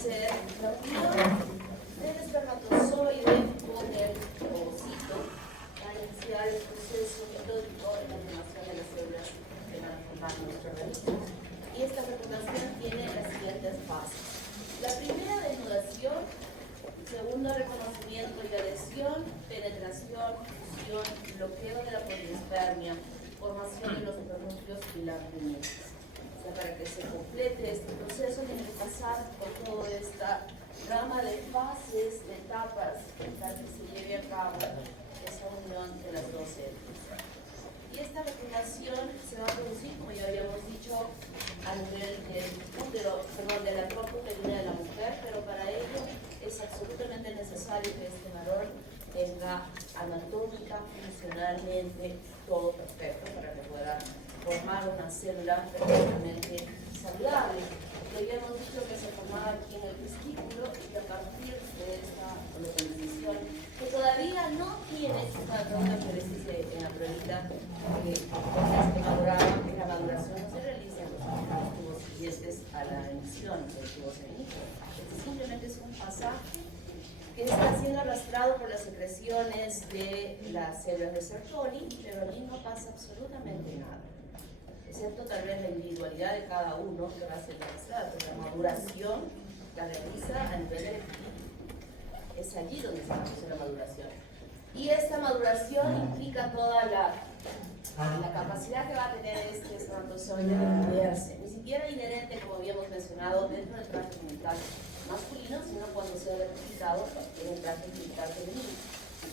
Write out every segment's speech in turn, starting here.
hacer la unión del espermatozoide con el ovocito para iniciar el proceso metódico en la formación de las células que van a formar nuestro organismo. Y esta fecundación tiene las siguientes fases. La primera, denudación. Segundo, reconocimiento y adhesión. Penetración, fusión, bloqueo de la poliespermia, formación de los supernúcleos y la mimesis. O sea, para que se complete este proceso tiene que pasar por toda esta gama de fases, de etapas, para que se lleve a cabo esa unión de las dos células. Y esta fecundación se va a producir, como ya habíamos dicho, a nivel del útero, perdón, de la trompa uterina de la mujer, pero para ello es absolutamente necesario que este varón tenga anatómica, funcionalmente todo perfecto para que pueda formar una célula perfectamente saludable. Ya habíamos dicho que se formaba aquí en el testículo y a partir de esta localización, que todavía no tiene una pregunta que les hice en la pruebita, que la maduración no se realiza en los tubos siguientes a la emisión del tubo seminico. Simplemente es un pasaje que está siendo arrastrado por las secreciones de las células de Sertoli, pero allí no pasa absolutamente nada, excepto tal vez la individualidad de cada uno que va a ser realizada, pero la maduración la realiza a nivel del epitelio. Es allí donde se produce la maduración. Y esta maduración implica toda la capacidad que va a tener este espermatozoide de moverse, ni siquiera inherente, como habíamos mencionado, dentro del traje genital masculino, sino cuando sea depositado en el traje genital femenino.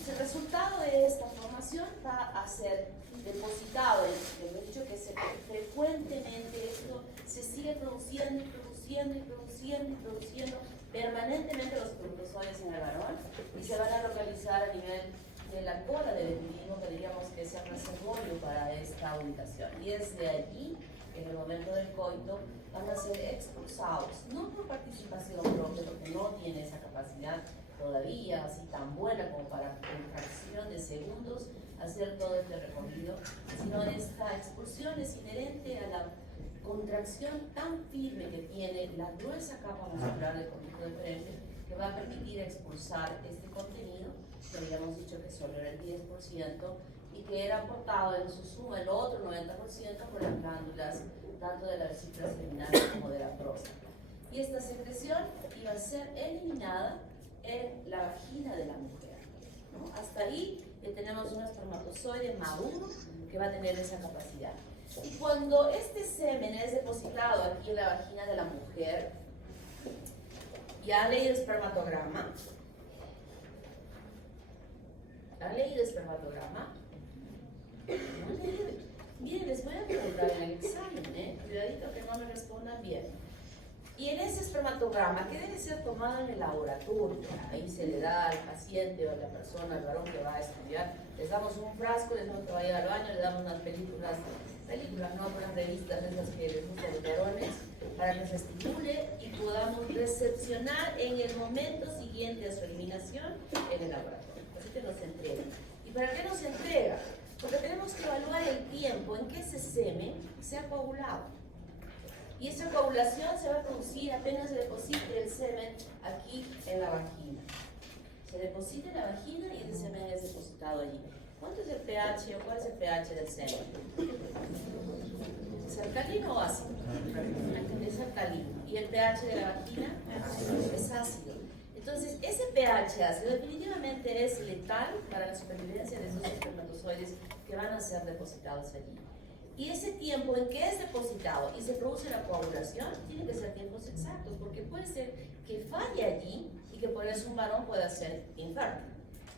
El resultado de esta formación va a ser depositado, hemos dicho que frecuentemente esto se sigue produciendo y produciendo y produciendo y produciendo permanentemente los espermatozoides en el varón y se van a localizar a nivel de la cola del individuo, que diríamos que es el reservorio para esta ubicación. Y es de allí que en el momento del coito van a ser expulsados, no por participación propia, porque no tiene esa capacidad todavía así tan buena como para en fracción de segundos hacer todo este recorrido, sino esta expulsión es inherente a la contracción tan firme que tiene la gruesa capa muscular del conducto deferente, que va a permitir expulsar este contenido, que habíamos dicho que solo era el 10%, y que era aportado en su suma el otro 90% por las glándulas, tanto de la vesícula seminal como de la próstata. Y esta secreción iba a ser eliminada en la vagina de la mujer, ¿no? Hasta ahí tenemos un espermatozoide maduro que va a tener esa capacidad. Y cuando este semen es depositado aquí en la vagina de la mujer, ya ha leído espermatograma. ¿Han leído espermatograma? No han leído. Miren, les voy a preguntar en el examen, cuidadito que no me respondan bien. Y en ese espermatograma, que debe ser tomado en el laboratorio, ahí se le da al paciente o a la persona, al varón que va a estudiar, les damos un frasco, les damos que vaya al baño, le damos unas películas, no, unas revistas esas que les gustan los varones, para que se estimule y podamos recepcionar en el momento siguiente a su eliminación en el laboratorio. Así que nos entrega. ¿Y para qué nos entrega? Porque tenemos que evaluar el tiempo en que ese semen se ha coagulado. Y esa coagulación se va a producir apenas se deposite el semen aquí en la vagina. Se deposita en la vagina y ese semen es depositado allí. ¿Cuánto es el pH o cuál es el pH del semen? ¿Es alcalino o ácido? Es alcalino. ¿Y el pH de la vagina? Es ácido. Entonces, ese pH ácido definitivamente es letal para la supervivencia de esos espermatozoides que van a ser depositados allí. Y ese tiempo en que es depositado y se produce la coagulación tiene que ser tiempos exactos, porque puede ser que falle allí y que por eso un varón pueda ser infértil.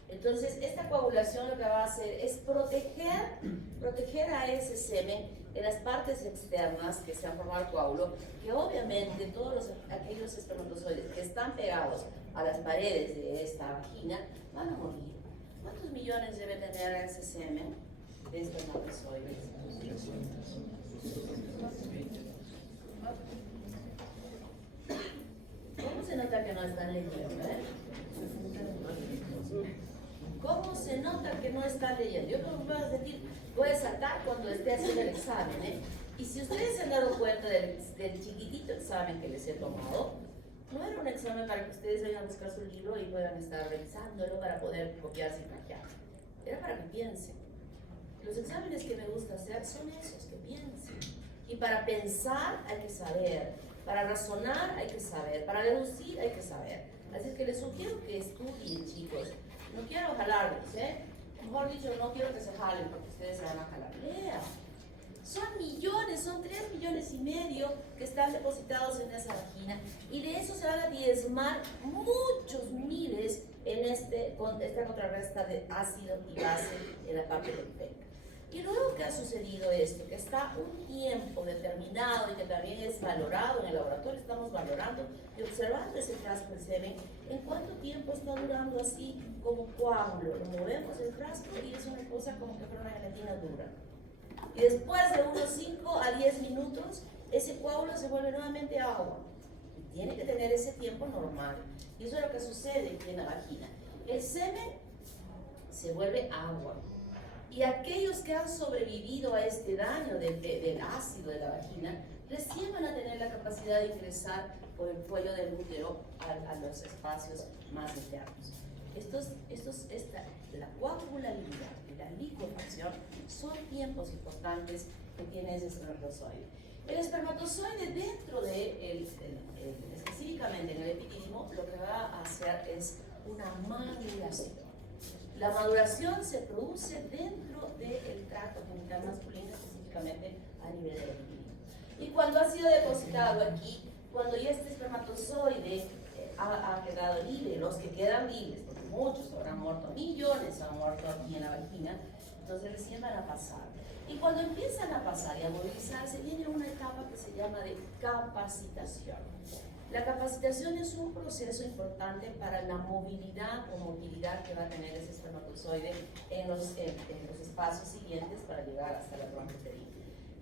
Entonces, esta coagulación lo que va a hacer es proteger a ese semen en las partes externas que se han formado el coágulo, que obviamente todos aquellos espermatozoides que están pegados a las paredes de esta vagina van a morir. ¿Cuántos millones debe tener ese semen de espermatozoides? ¿Cómo se nota que no están leyendo? ¿Cómo se nota que no están leyendo? Yo no voy a decir, voy a saltar cuando esté haciendo el examen, Y si ustedes se han dado cuenta del chiquitito examen que les he tomado, No era un examen para que ustedes vayan a buscar su libro y puedan estar revisándolo para poder copiarse y plagiar. Era para que piensen. Los exámenes que me gusta hacer son esos, que piensen. Y para pensar hay que saber, para razonar hay que saber, para deducir hay que saber. Así es que les sugiero que estudien, chicos. No quiero jalarlos, ¿eh? Mejor dicho, no quiero que se jalen porque ustedes se van a jalar. Lean. Son millones, son 3,5 millones que están depositados en esa vagina y de eso se van a diezmar muchos miles en con esta contrarresta de ácido y base en la parte periférica. Y luego que ha sucedido esto, que está un tiempo determinado y que también es valorado en el laboratorio, estamos valorando y observando ese frasco de semen, en cuánto tiempo está durando así como coágulo. Lo movemos el frasco y es una cosa como que fuera una gelatina dura. Y después de unos 5 a 10 minutos, ese coágulo se vuelve nuevamente agua. Y tiene que tener ese tiempo normal. Y eso es lo que sucede aquí en la vagina. El semen se vuelve agua. Y aquellos que han sobrevivido a este daño del ácido de la vagina, recién van a tener la capacidad de ingresar por el cuello del útero a los espacios más internos. La coagulabilidad y la licuefacción son tiempos importantes que tiene ese espermatozoide. El espermatozoide dentro de específicamente en el epidídimo, lo que va a hacer es una maduración. La maduración se produce dentro del tracto genital masculino, específicamente a nivel del epidídimo. Y cuando ha sido depositado aquí, cuando ya este espermatozoide ha quedado libre, los que quedan libres, porque muchos habrán muerto, millones han muerto aquí en la vagina, entonces recién van a pasar. Y cuando empiezan a pasar y a movilizarse, viene una etapa que se llama de capacitación. La capacitación es un proceso importante para la movilidad o movilidad que va a tener ese espermatozoide en los espacios siguientes para llegar hasta la trompa uterina.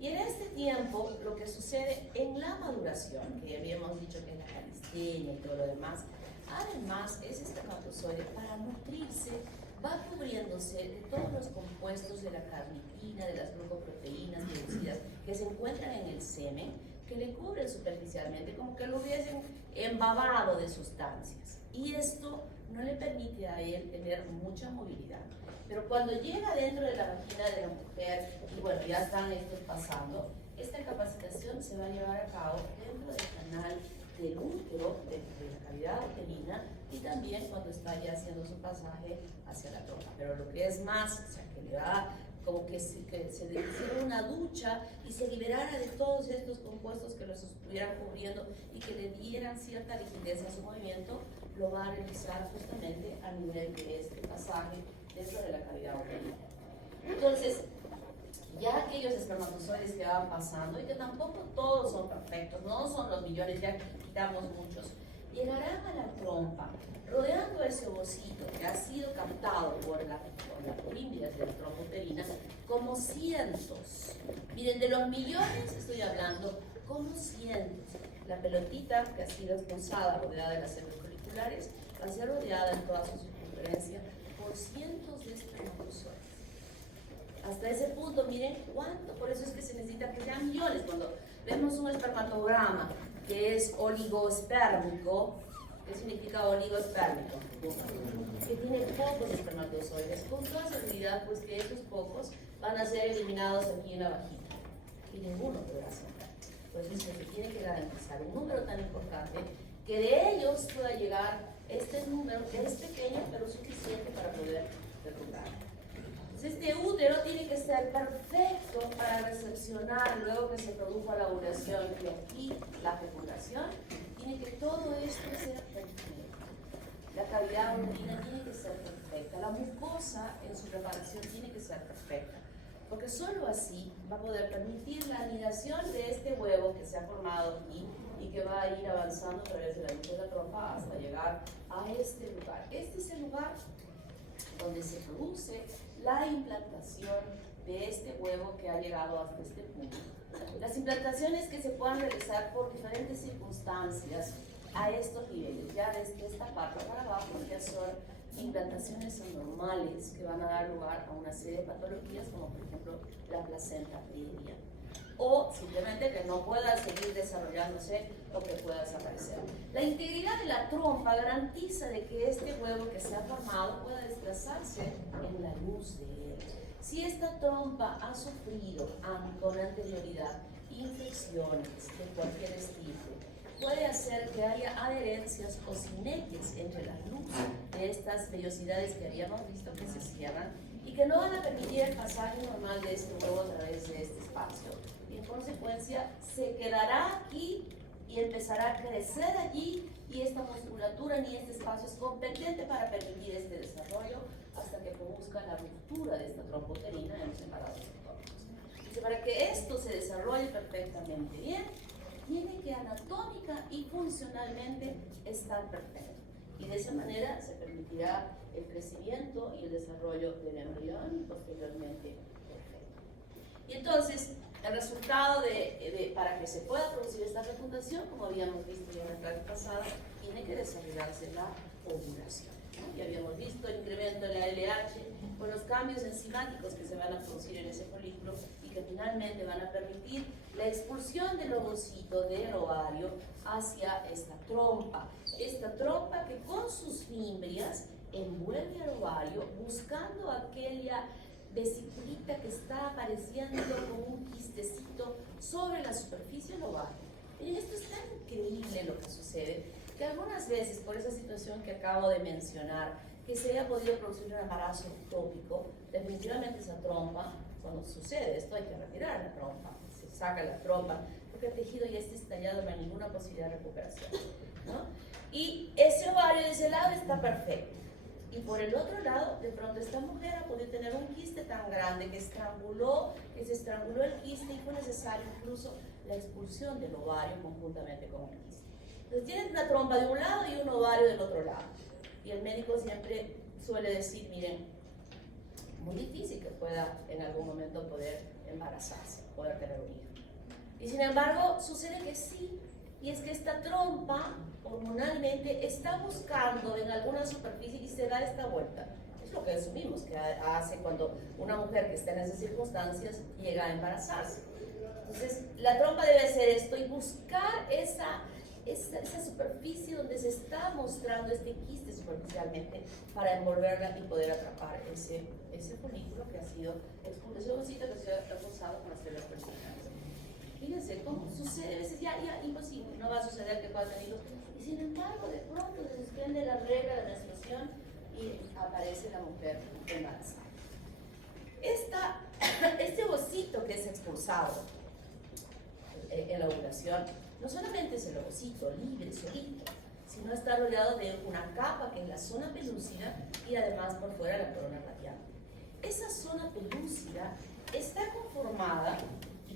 Y en este tiempo, lo que sucede en la maduración, que ya habíamos dicho que es la calistenia y todo lo demás, además ese espermatozoide para nutrirse va cubriéndose de todos los compuestos de la carnitina, de las glucoproteínas, biocidas que se encuentran en el semen, que le cubren superficialmente, como que lo hubiesen embabado de sustancias. Y esto no le permite a él tener mucha movilidad. Pero cuando llega dentro de la vagina de la mujer, y bueno, ya están estos pasando, esta capacitación se va a llevar a cabo dentro del canal del útero, de la cavidad uterina, y también cuando está ya haciendo su pasaje hacia la trompa. Pero lo que es más, o sea, que le da como que se hiciera una ducha y se liberara de todos estos compuestos que los estuvieran cubriendo y que le dieran cierta rigidez a su movimiento, lo va a realizar justamente a nivel de este pasaje dentro de la cavidad uterina. Entonces, ya aquellos espermatozoides que van pasando, y que tampoco todos son perfectos, no son los millones, ya quitamos muchos, llegarán a la trompa, rodeando ese ovocito que ha sido captado por la polímbias de la trompa uterina, como cientos. Miren, de los millones estoy hablando como cientos. La pelotita que ha sido expulsada, rodeada de las células foliculares, va a ser rodeada en toda su circunferencia por cientos de espermatozoides. Hasta ese punto, miren cuánto, por eso es que se necesita que sean millones. Cuando vemos un espermatograma que es oligoespérmico, ¿qué significa oligoespérmico? Que tiene pocos espermatozoides, con toda seguridad, pues que esos pocos van a ser eliminados aquí en la vagina y ninguno podrá ser. Pues es que se tiene que garantizar un número tan importante que de ellos pueda llegar este número, que es pequeño pero suficiente para poder fecundar. Este útero tiene que ser perfecto para recepcionar, luego que se produjo la ovulación y aquí la fecundación, tiene que todo esto ser perfecto. La cavidad uterina tiene que ser perfecta, la mucosa en su preparación tiene que ser perfecta, porque solo así va a poder permitir la anidación de este huevo que se ha formado aquí y que va a ir avanzando a través de la luz de la trompa hasta llegar a este lugar. Este es el lugar donde se produce la implantación de este huevo que ha llegado hasta este punto. Las implantaciones que se puedan realizar por diferentes circunstancias a estos niveles, ya desde esta parte para abajo ya son implantaciones anormales que van a dar lugar a una serie de patologías como por ejemplo la placenta previa. o simplemente que no pueda seguir desarrollándose o que pueda desaparecer. La integridad de la trompa garantiza de que este huevo que se ha formado pueda desplazarse en la luz de él. Si esta trompa ha sufrido con anterioridad infecciones de cualquier estilo, puede hacer que haya adherencias o sineques entre la luz de estas vellosidades que habíamos visto que se cierran y que no van a permitir el pasaje normal de este huevo a través de este espacio. Y en consecuencia se quedará aquí y empezará a crecer allí, y esta musculatura ni este espacio es competente para permitir este desarrollo hasta que produzca la ruptura de esta trompa uterina en los embarazo ectópicos. Para que esto se desarrolle perfectamente bien, tiene que anatómica y funcionalmente estar perfecto. Y de esa manera se permitirá el crecimiento y el desarrollo del embrión y posteriormente perfecto. Y entonces, el resultado para que se pueda producir esta fecundación, como habíamos visto ya en la clase pasada, tiene que desarrollarse la ovulación, ¿no? Y habíamos visto el incremento de la LH con los cambios enzimáticos que se van a producir en ese folículo y que finalmente van a permitir la expulsión del ovocito del ovario hacia esta trompa que con sus fimbrias envuelve al ovario buscando aquella vesiculita que está apareciendo como un quistecito sobre la superficie del ovario. Y esto es tan increíble lo que sucede, que algunas veces, por esa situación que acabo de mencionar, que se haya podido producir un embarazo ectópico, definitivamente esa trompa, cuando sucede esto hay que retirar la trompa, se saca la trompa, porque el tejido ya está estallado, no hay ninguna posibilidad de recuperación, ¿no? Y ese ovario de ese lado está perfecto. Y por el otro lado, de pronto esta mujer ha podido tener un quiste tan grande que se estranguló el quiste y fue necesario incluso la expulsión del ovario conjuntamente con el quiste. Entonces tienen una trompa de un lado y un ovario del otro lado. Y el médico siempre suele decir, miren, muy difícil que pueda en algún momento poder embarazarse, poder tener un hijo. Y sin embargo, sucede que sí. Y es que esta trompa hormonalmente está buscando en alguna superficie y se da esta vuelta. Es lo que asumimos que hace cuando una mujer que está en esas circunstancias llega a embarazarse. Entonces, la trompa debe hacer esto y buscar esa superficie donde se está mostrando este quiste superficialmente para envolverla y poder atrapar ese folículo que ha sido expulsado, ese ovocito que ha sido expulsado con las células perinatales. Fíjense cómo sucede, a veces ya imposible, no va a suceder que pueda tener hijos. Y sin embargo, de pronto se suspende la regla de menstruación y aparece la mujer embarazada. Este ovocito que es expulsado en la ovulación, no solamente es el ovocito libre, solito, sino está rodeado de una capa que es la zona pelúcida y además por fuera la corona radiante. Esa zona pelúcida está conformada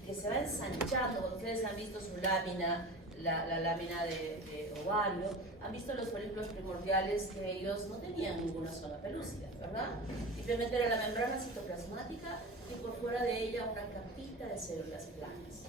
que se va ensanchando. Cuando ustedes han visto su lámina, la lámina de ovario, han visto los folículos primordiales que ellos no tenían ninguna zona pelúcida, ¿verdad? Simplemente era la membrana citoplasmática y por fuera de ella una capita de células planas.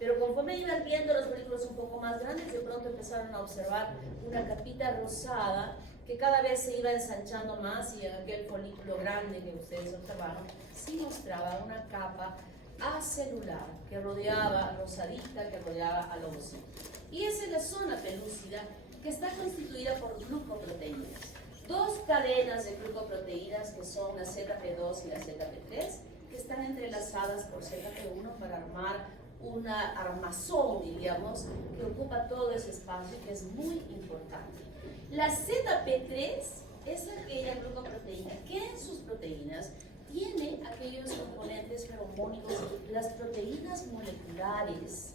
Pero conforme iban viendo los folículos un poco más grandes, de pronto empezaron a observar una capita rosada que cada vez se iba ensanchando más, y en aquel folículo grande que ustedes observaron, sí mostraba una capa acelular que rodeaba, rosadita, que rodeaba al ovocito. Y esa es la zona pelúcida que está constituida por glucoproteínas. Dos cadenas de glucoproteínas que son la ZP2 y la ZP3, que están entrelazadas por ZP1 para armar una armazón, diríamos, que ocupa todo ese espacio, que es muy importante. La ZP3 es aquella glucoproteína que en sus proteínas tiene aquellos componentes feromónicos, las proteínas moleculares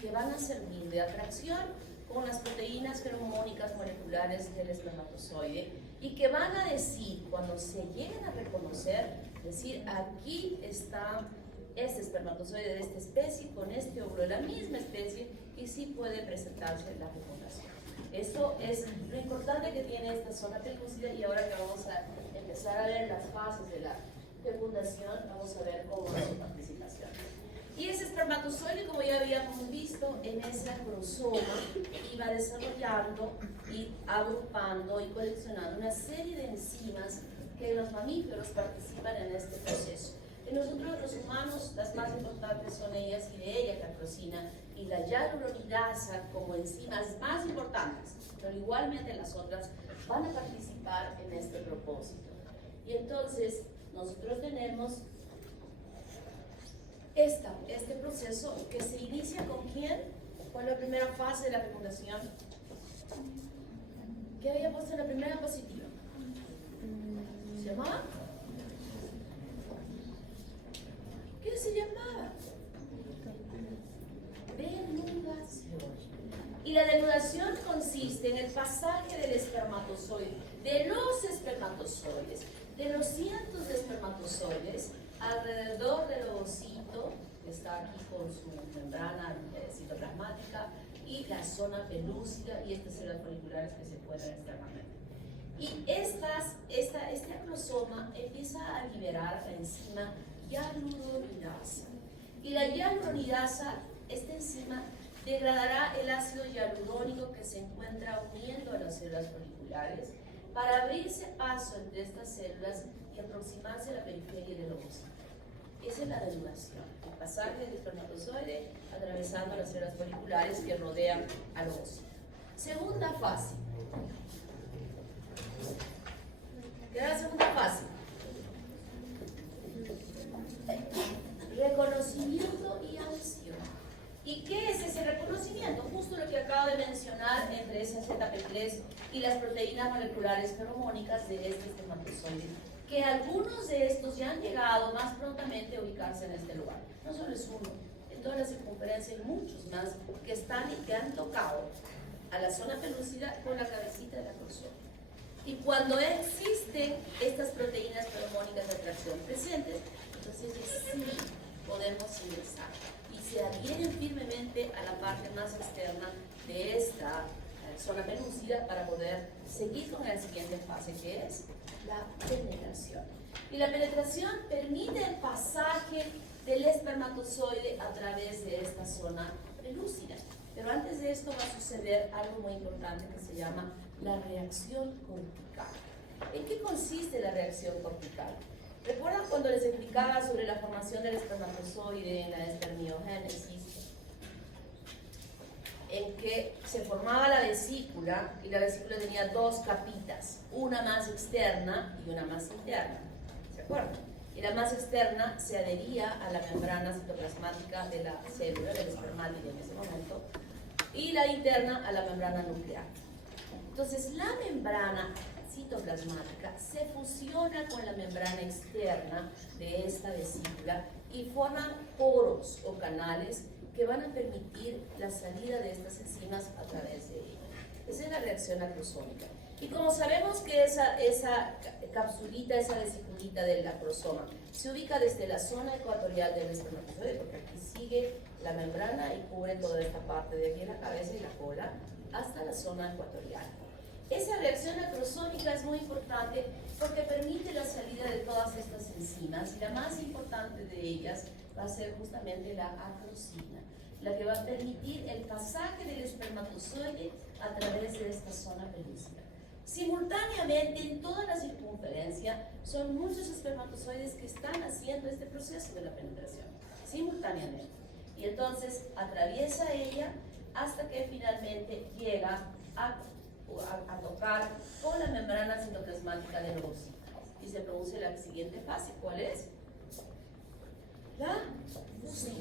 que van a servir de atracción con las proteínas feromónicas moleculares del espermatozoide y que van a decir, cuando se lleguen a reconocer, decir, aquí está este espermatozoide de esta especie con este óvulo de la misma especie, y sí puede presentarse la fecundación. Eso es lo importante que tiene esta zona pelúcida, y ahora que vamos a empezar a ver las fases de la fecundación, vamos a ver cómo es su participación. Y ese espermatozoide, como ya habíamos visto, en ese acrosoma iba desarrollando y agrupando y coleccionando una serie de enzimas que los mamíferos participan en este proceso. En nosotros los humanos, las más importantes son ellas y de ella caprosina y la hialuronidasa como enzimas más importantes, pero igualmente las otras van a participar en este propósito. Y entonces nosotros tenemos este proceso que se inicia con ¿quién? ¿Cuál es la primera fase de la fecundación? ¿Qué había puesto en la primera diapositiva? ¿Se llamaba? ¿Qué se llamaba? Denudación. Y la denudación consiste en el pasaje del espermatozoide, de los espermatozoides, de los cientos de espermatozoides alrededor del ovocito, que está aquí con su membrana citoplasmática, y la zona pelúcida y estas células foliculares que se encuentran externamente. Y este acrosoma empieza a liberar la enzima hialuronidasa. Y la hialuronidasa, esta enzima, degradará el ácido hialurónico que se encuentra uniendo a las células foliculares para abrirse paso entre estas células y aproximarse a la periferia del ovocito. Esa es la denudación, el pasaje del espermatozoide atravesando las células foliculares que rodean al ovocito. Segunda fase. ¿Qué era la segunda fase? Reconocimiento y adhesión. ¿Y qué es ese reconocimiento? Justo lo que acabo de mencionar entre ese ZP3 y las proteínas moleculares feromónicas de este espermatozoide, que algunos de estos ya han llegado más prontamente a ubicarse en este lugar. No solo es uno, en toda la circunferencia hay muchos más que están y que han tocado a la zona pelúcida con la cabecita de la acrosoma. Y cuando existen estas proteínas feromónicas de atracción presentes, entonces sí podemos ingresar y se adhieren firmemente a la parte más externa de esta zona pelúcida para poder seguir con la siguiente fase, que es la penetración. Y la penetración permite el pasaje del espermatozoide a través de esta zona pelúcida. Pero antes de esto va a suceder algo muy importante que se llama la reacción cortical. ¿En qué consiste la reacción cortical? ¿Recuerdan cuando les explicaba sobre la formación del espermatozoide en la espermiogénesis? En que se formaba la vesícula y la vesícula tenía dos capitas, una más externa y una más interna. ¿Se acuerdan? Y la más externa se adhería a la membrana citoplasmática de la célula, del espermatozoide en ese momento, y la interna a la membrana nuclear. Entonces, la membrana citoplasmática se fusiona con la membrana externa de esta vesícula y forman poros o canales que van a permitir la salida de estas enzimas a través de ella. Esa es la reacción acrosómica. Y como sabemos que esa capsulita, esa vesiculita del acrosoma se ubica desde la zona ecuatorial del espermatozoide, porque aquí sigue la membrana y cubre toda esta parte de aquí en la cabeza y la cola hasta la zona ecuatorial. Esa reacción acrosómica es muy importante porque permite la salida de todas estas enzimas y la más importante de ellas va a ser justamente la acrosina, la que va a permitir el pasaje del espermatozoide a través de esta zona pelúcida. Simultáneamente, en toda la circunferencia, son muchos espermatozoides que están haciendo este proceso de la penetración, simultáneamente. Y entonces atraviesa ella hasta que finalmente llega a tocar con la membrana citoplasmática del ovocito. Y se produce la siguiente fase. ¿Cuál es? La fusión.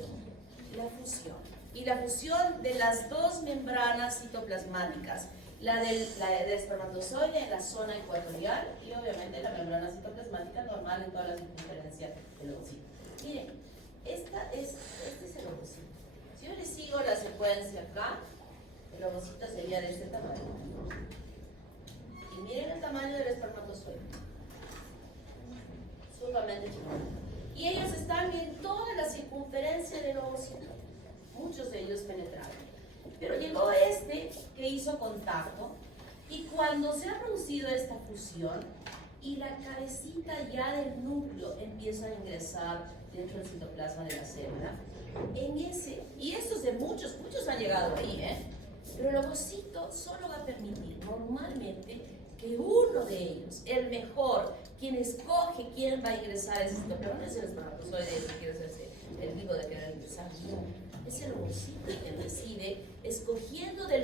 La fusión. Y la fusión de las dos membranas citoplasmáticas, la del espermatozoide en la zona ecuatorial y obviamente la membrana citoplasmática normal en toda la circunferencia del ovocito. Miren, este es el ovocito. Si yo le sigo la secuencia acá, el ovocito sería de este tamaño. Y miren el tamaño del espermatozoide. Sumamente chiquito. Y ellos están en toda la circunferencia del ovocito. Muchos de ellos penetraron. Pero llegó este que hizo contacto y cuando se ha producido esta fusión y la cabecita ya del núcleo empieza a ingresar dentro del citoplasma de la célula, y estos de muchos han llegado ahí, pero el ovocito solo va a permitir normalmente que uno de ellos, el mejor, quien escoge quién va a ingresar a ese citoplasma no es el espermatozoide el que quiere hacerse el vivo de querer ingresar, no, es el ovocito quien decide, escogiendo de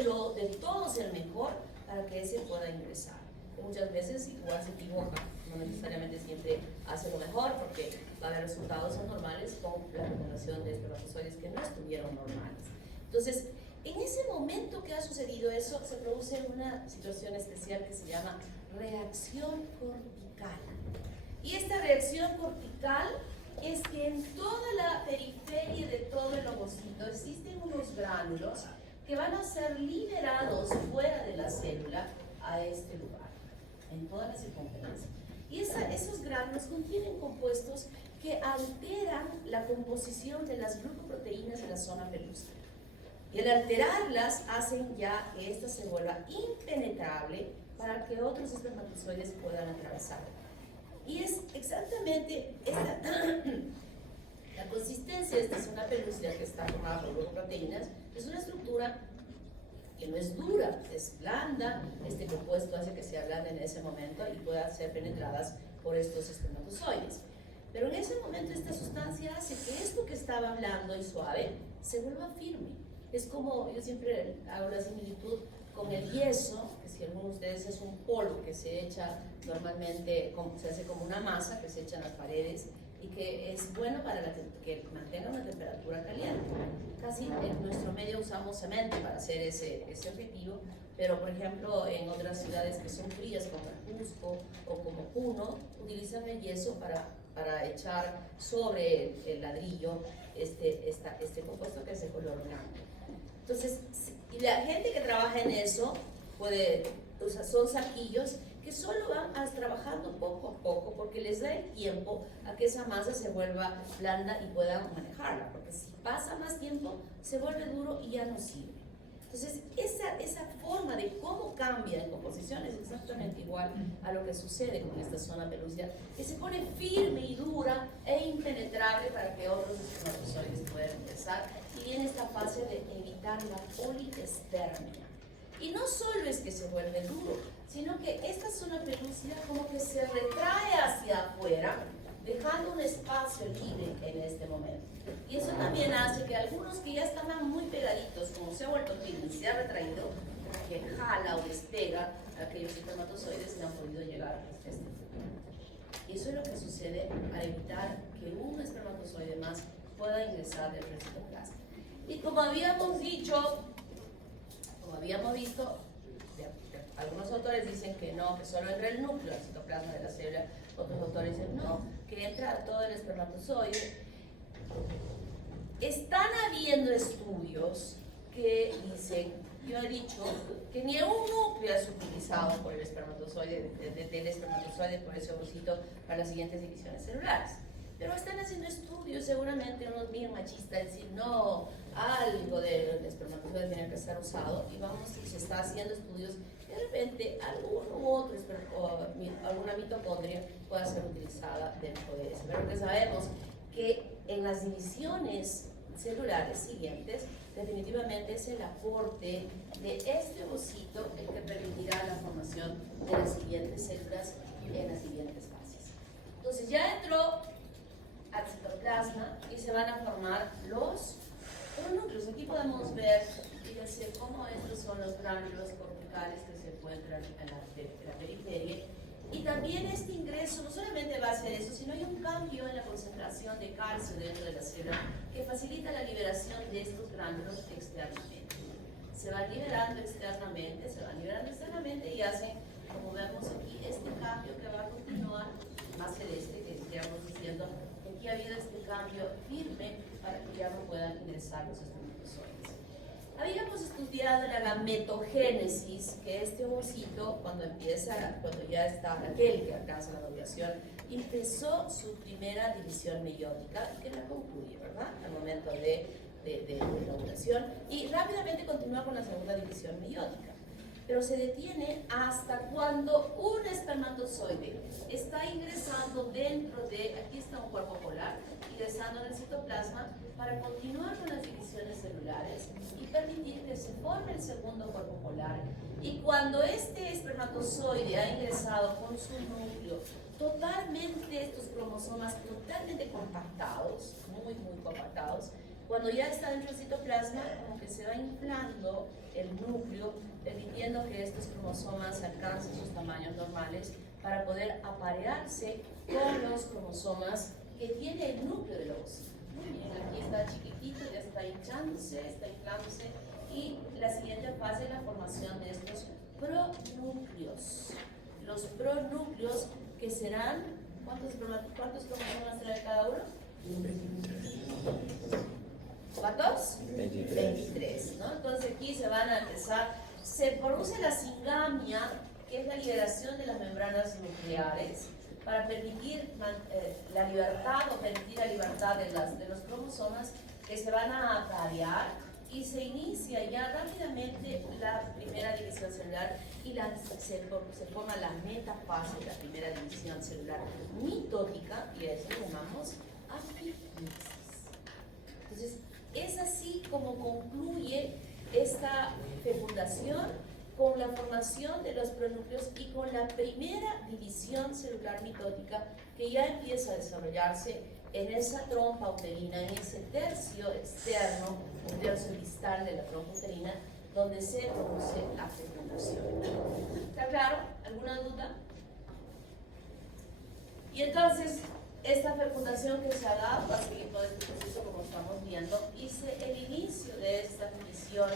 todos el mejor para que ese pueda ingresar. Muchas veces igual se equivoca, no necesariamente siempre hace lo mejor porque va a haber resultados anormales con la fecundación de espermatozoides que no estuvieron normales. Entonces, en ese momento que ha sucedido eso, se produce una situación especial que se llama reacción cortical. Y esta reacción cortical es que en toda la periferia de todo el ovocito existen unos gránulos que van a ser liberados fuera de la célula a este lugar, en toda la circunferencia. Y esos gránulos contienen compuestos que alteran la composición de las glucoproteínas de la zona pelusa. Y al alterarlas hacen ya que esta se vuelva impenetrable para que otros espermatozoides puedan atravesar. Y es exactamente la consistencia de esta zona pelúcida que está formada por glucoproteínas. Es una estructura que no es dura, es blanda. Este compuesto hace que sea blanda en ese momento y pueda ser penetradas por estos espermatozoides. Pero en ese momento esta sustancia hace que esto que estaba blando y suave se vuelva firme. Es como, yo siempre hago la similitud con el yeso, que si alguno de ustedes es un polvo que se echa normalmente, se hace como una masa que se echa en las paredes y que es bueno para que mantenga una temperatura caliente. Casi en nuestro medio usamos cemento para hacer ese objetivo, pero por ejemplo en otras ciudades que son frías como Cusco o como Puno, utilizan el yeso para echar sobre el ladrillo este compuesto que es de color blanco. Entonces, la gente que trabaja en eso son saquillos que solo van trabajando poco a poco porque les da el tiempo a que esa masa se vuelva blanda y puedan manejarla, porque si pasa más tiempo se vuelve duro y ya no sirve. Entonces, esa forma de cómo cambia en composición es exactamente igual a lo que sucede con esta zona pelúcida, que se pone firme y dura e impenetrable para que otros espermatozoides puedan ingresar, y viene esta fase de evitar la polidespermia. Y no solo es que se vuelve duro, sino que esta zona pelúcida como que se retrae hacia afuera, dejando un espacio libre en este momento. Y eso también hace que algunos que ya estaban muy pegaditos, como se ha vuelto firme y se ha retraído, que jala o despega a aquellos espermatozoides que han podido llegar hasta este punto. Y eso es lo que sucede para evitar que un espermatozoide más pueda ingresar dentro del citoplasma. Y como habíamos dicho, como habíamos visto, algunos autores dicen que no, que solo entra el núcleo del citoplasma de la célula, otros autores dicen no, que entra todo el espermatozoide. Están habiendo estudios que dicen, yo he dicho, que ni un núcleo es utilizado por el espermatozoide, del espermatozoide por ese ovocito para las siguientes divisiones celulares. Pero están haciendo estudios, seguramente unos bien machistas, decir, no, algo del espermatozoide tiene que estar usado, y se está haciendo estudios, de repente alguno u otro, alguna mitocondria pueda ser utilizada dentro de eso. Pero que sabemos que en las divisiones celulares siguientes, definitivamente es el aporte de este ovocito el que permitirá la formación de las siguientes células en las siguientes fases. Entonces ya entró al citoplasma y se van a formar los núcleos. Aquí podemos ver, fíjense cómo estos son los gránulos corticales que se encuentran en la periferia. Y también este ingreso no solamente va a hacer eso, sino hay un cambio en la concentración de calcio dentro de la célula que facilita la liberación de estos gránulos externamente. Se van liberando externamente, se van liberando externamente y hacen, como vemos aquí, este cambio que va a continuar más celeste, que estamos diciendo que aquí ha habido este cambio firme para que ya no puedan ingresar los espermatozoides. Habíamos estudiado la gametogénesis, que este ovocito, cuando ya está aquel que alcanza la ovulación, empezó su primera división meiótica y que la concluye, ¿verdad? Al momento de la ovulación, y rápidamente continúa con la segunda división meiótica. Pero se detiene hasta cuando un espermatozoide está ingresando dentro de, aquí está un cuerpo polar, y ingresando en el citoplasma para continuar con las divisiones celulares y permitir que se forme el segundo cuerpo polar. Y cuando este espermatozoide ha ingresado con su núcleo, totalmente estos cromosomas totalmente compactados, muy compactados, cuando ya está dentro del citoplasma, como que se va inflando el núcleo, permitiendo que estos cromosomas alcancen sus tamaños normales para poder aparearse con los cromosomas que tiene el núcleo del ovocito. Muy bien, aquí está chiquitito, ya está hinchándose, está inflándose, y la siguiente fase es la formación de estos pronúcleos. Los pronúcleos que serán, ¿cuántos cromosomas trae cada uno? ¿Cuántos? 23, ¿no? Entonces aquí se van a empezar, se produce la singamia, que es la liberación de las membranas nucleares, para permitir la libertad o permitir la libertad de los cromosomas que se van a aparear, y se inicia ya rápidamente la primera división celular y se forma la metafase, la primera división celular mitótica, y a eso llamamos apifixis. Entonces, es así como concluye esta fecundación, con la formación de los pronúcleos y con la primera división celular mitótica, que ya empieza a desarrollarse en esa trompa uterina, en ese tercio externo, un tercio distal de la trompa uterina, donde se produce la fecundación. ¿Está claro? ¿Alguna duda? Y entonces, esta fecundación que se ha dado va a seguir todo este proceso como estamos viendo, y el inicio de esta división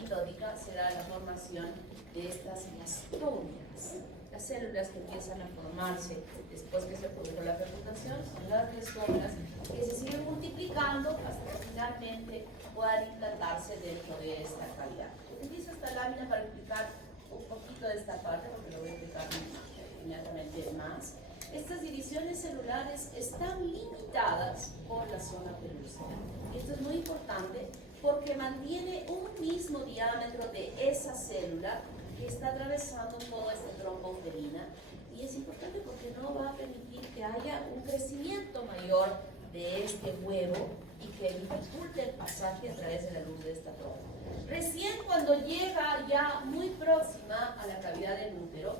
mitótica será la formación de estas blastómeras. Las células que empiezan a formarse después que se produjo la fecundación son las blastómeras, que se siguen multiplicando hasta que finalmente puedan implantarse dentro de esta cavidad. Utilizo esta lámina para explicar un poquito de esta parte, porque lo voy a explicar inmediatamente más. Estas divisiones celulares están limitadas por la zona pelúcida. Esto es muy importante porque mantiene un mismo diámetro de esa célula que está atravesando toda esta trompa uterina, y es importante porque no va a permitir que haya un crecimiento mayor de este huevo y que dificulte el pasaje a través de la luz de esta trompa. Recién cuando llega ya muy próxima a la cavidad del útero,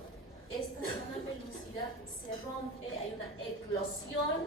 esta zona pelúcida se rompe, hay una eclosión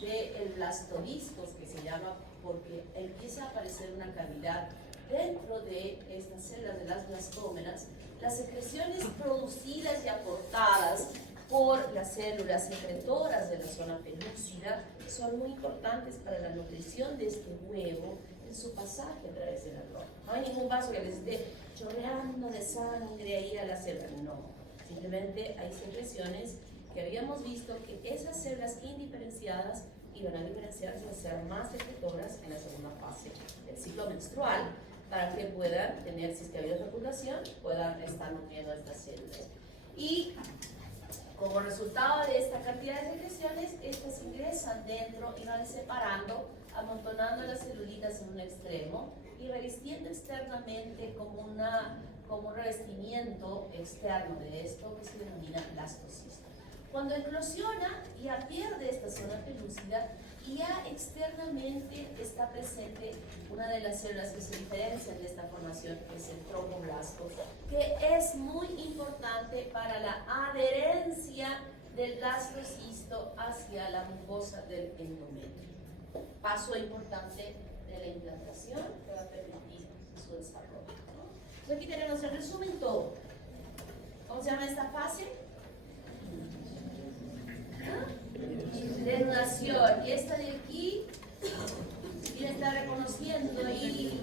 del blastodiscos, que se llama, porque empieza a aparecer una cavidad dentro de estas células de las blastómeras. Las secreciones producidas y aportadas por las células secretoras de la zona pelúcida son muy importantes para la nutrición de este huevo en su pasaje a través de la trompa. No hay ningún vaso que les esté chorreando de sangre ahí a la célula, no. Simplemente hay secreciones que habíamos visto que esas células indiferenciadas iban a diferenciarse a ser más secretoras en la segunda fase del ciclo menstrual, para que puedan tener, si es que ha habido fecundación, puedan estar nutriendo estas células. Y como resultado de esta cantidad de secreciones, estas ingresan dentro y van separando, amontonando las celulitas en un extremo y revistiendo externamente como un revestimiento externo de esto que se denomina blastocisto. Cuando eclosiona, ya pierde esta zona pelúcida y ya externamente está presente una de las células que se diferencian de esta formación, que es el tromboblasto, que es muy importante para la adherencia del blastocisto hacia la mucosa del endometrio. Paso importante de la implantación que va a permitir su desarrollo, ¿no? Entonces aquí tenemos el resumen todo. ¿Cómo se llama esta fase? Denudación. Y esta de aquí viene a estar reconociendo y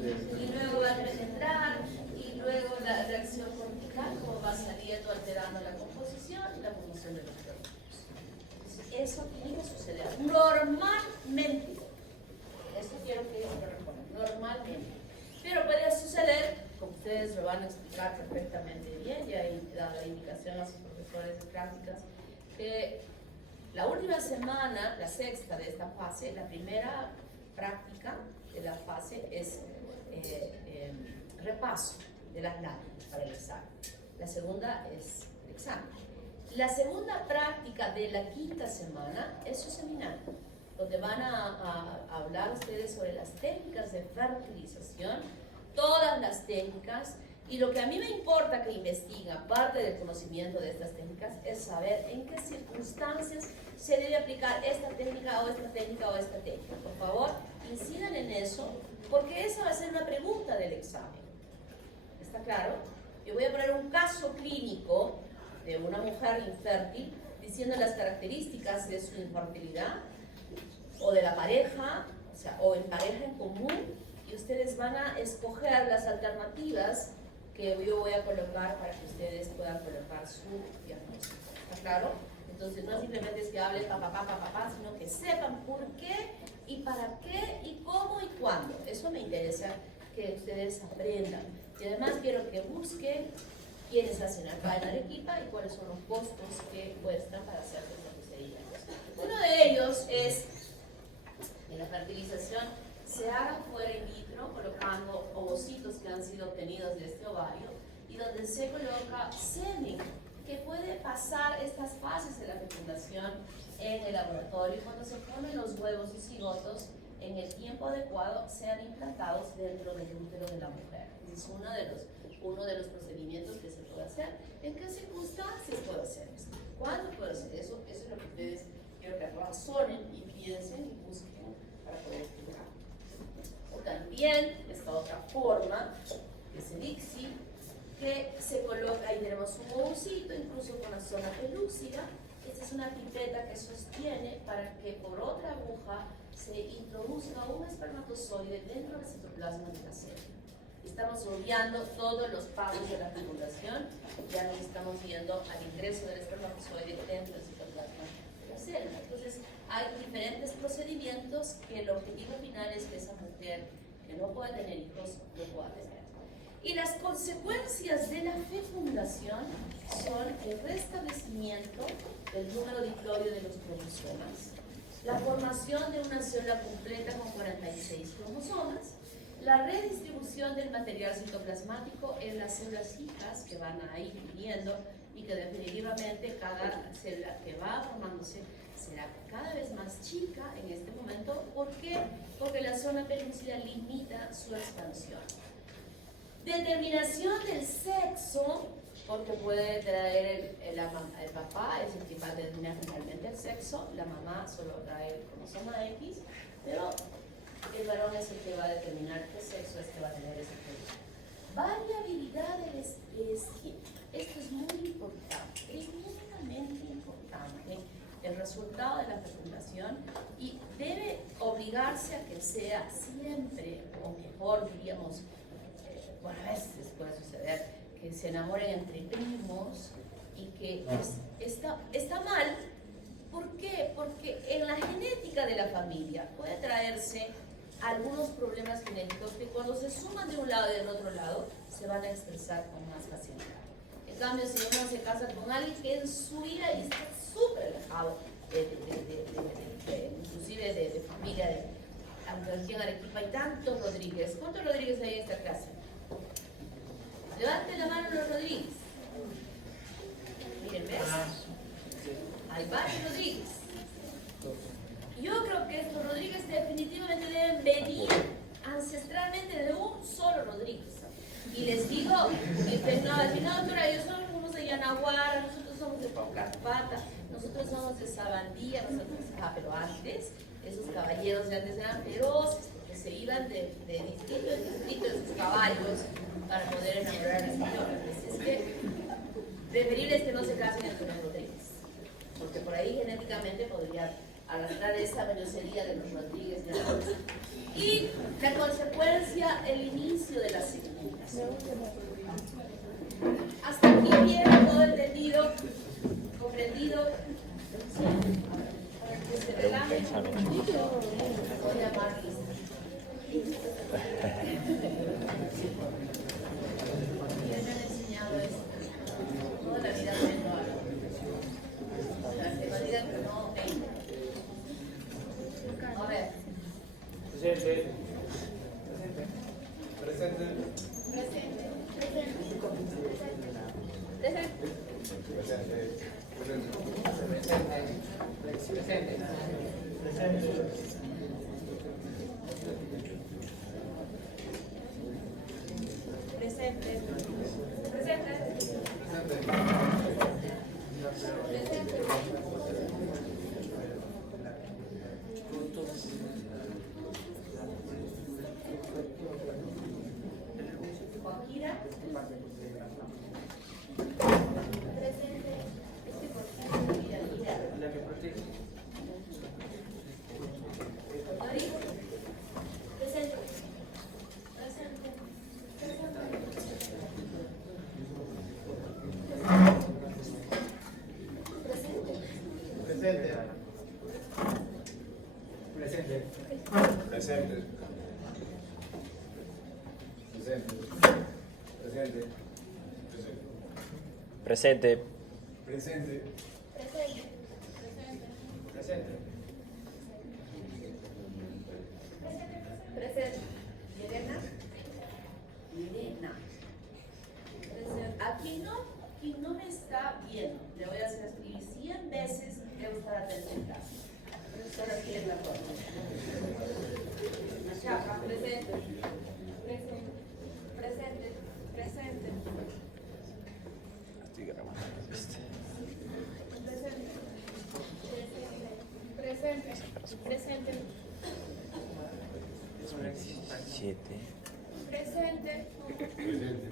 luego va a penetrar, y luego la reacción cortical, como va saliendo, alterando la composición y la formación de los cuerpos. Eso tiene que suceder normalmente. Eso quiero que ellos lo reconozcan, normalmente. Pero puede suceder, como ustedes lo van a explicar perfectamente bien, ya he dado la indicación a sus profesores de prácticas, que la última semana, la sexta de esta fase, la primera práctica de la fase es repaso de las láminas para el examen. La segunda es el examen. La segunda práctica de la quinta semana es su seminario. donde van a hablar ustedes sobre las técnicas de fertilización, todas las técnicas, y lo que a mí me importa que investiguen, aparte del conocimiento de estas técnicas, es saber en qué circunstancias se debe aplicar esta técnica o esta técnica o esta técnica. Por favor, incidan en eso, porque esa va a ser una pregunta del examen. ¿Está claro? Yo voy a poner un caso clínico de una mujer infértil, diciendo las características de su infertilidad, o de la pareja, o en pareja en común, y ustedes van a escoger las alternativas que yo voy a colocar para que ustedes puedan colocar su diagnóstico. ¿Está claro? Entonces no simplemente es que hablen papá, sino que sepan por qué y para qué y cómo y cuándo. Eso me interesa que ustedes aprendan. Y además quiero que busquen quiénes hacen acá en Arequipa y cuáles son los costos que cuestan para hacer estos procedimientos. Uno de ellos es que la fertilización se haga fuera in vitro, colocando ovocitos que han sido obtenidos de este ovario, y donde se coloca semen que puede pasar estas fases de la fecundación en el laboratorio, y cuando se ponen los huevos y cigotos en el tiempo adecuado sean implantados dentro del útero de la mujer. Ese es uno de los procedimientos que se puede hacer. ¿En qué circunstancias puedo hacer eso? ¿Cuándo puedo hacer eso? Eso es lo que ustedes quiero que razonen y piensen y busquen para poder explicar. O también esta otra forma, que es el ICSI, que se coloca, ahí tenemos un ovocito, incluso con la zona pelúcida. Esta es una pipeta que sostiene para que por otra aguja se introduzca un espermatozoide dentro del citoplasma de la célula. Estamos obviando todos los pasos de la fecundación, ya nos estamos viendo al ingreso del espermatozoide dentro del citoplasma de la célula. Entonces, hay diferentes procedimientos que el objetivo final es que esa mujer que no pueda tener hijos lo pueda tener. Y las consecuencias de la fecundación son el restablecimiento del número diploide de los cromosomas, la formación de una célula completa con 46 cromosomas, la redistribución del material citoplasmático en las células hijas que van a ir viniendo y que definitivamente cada célula que va formándose será cada vez más chica en este momento. ¿Por qué? Porque la zona pelúcida limita su expansión. Determinación del sexo, porque puede traer el papá, es el que va a determinar finalmente el sexo, la mamá solo trae el cromosoma X, pero el varón es el que va a determinar qué sexo es que va a tener ese feto. Variabilidad de la especie, esto es muy importante, tremendamente importante, el resultado de la fecundación, y debe obligarse a que sea siempre, o mejor diríamos, bueno, a veces puede suceder que se enamoren entre primos y que está mal. ¿Por qué? Porque en la genética de la familia puede traerse algunos problemas genéticos que cuando se suman de un lado y del otro lado se van a expresar con más facilidad. En cambio, si uno se casa con alguien que en su vida está súper alejado, inclusive de familia, aunque aquí en Arequipa hay tantos Rodríguez. ¿Cuántos Rodríguez hay en esta clase? Levanten la mano los Rodríguez. Miren, ¿ves? Hay varios Rodríguez. Yo creo que estos Rodríguez definitivamente deben venir ancestralmente de un solo Rodríguez. Y les digo, no, doctora, yo somos de Yanaguara, nosotros somos de Paucarpata, nosotros somos de Sabandía, pero antes, esos caballeros de antes eran feroces, porque se iban de distrito en distrito de sus caballos para poder enamorar a las señoras. Es que preferible es que no se casen entre los Rodríguez, porque por ahí genéticamente podría arrastrar esa velocidad de los Rodríguez. Y la consecuencia, el inicio de la fecundación. Hasta aquí bien, todo entendido, comprendido. Para que se relaje un poquito, voy a llamarles. Me han enseñado esto. Toda la vida tengo algo. O sea, se va a decir que no venga. A ver. Presente. Presente. Presente. Presente. Presente. Presente. Presente. Presente. Presente. Joaquira. Presente. La que protege. Doris. Presente. Presente. Presente. Presente. Presente. Presente. Presente. Presente. Elena. Elena. Presente. Aquí no me está viendo. Le voy a hacer escribir 100 veces. Debo estar atento en clase. Solo aquí es la forma. Chapa. Presente. Presente. Presente. Presente. Estoy grabando. Presente. Presente. 17. Presente. Presente.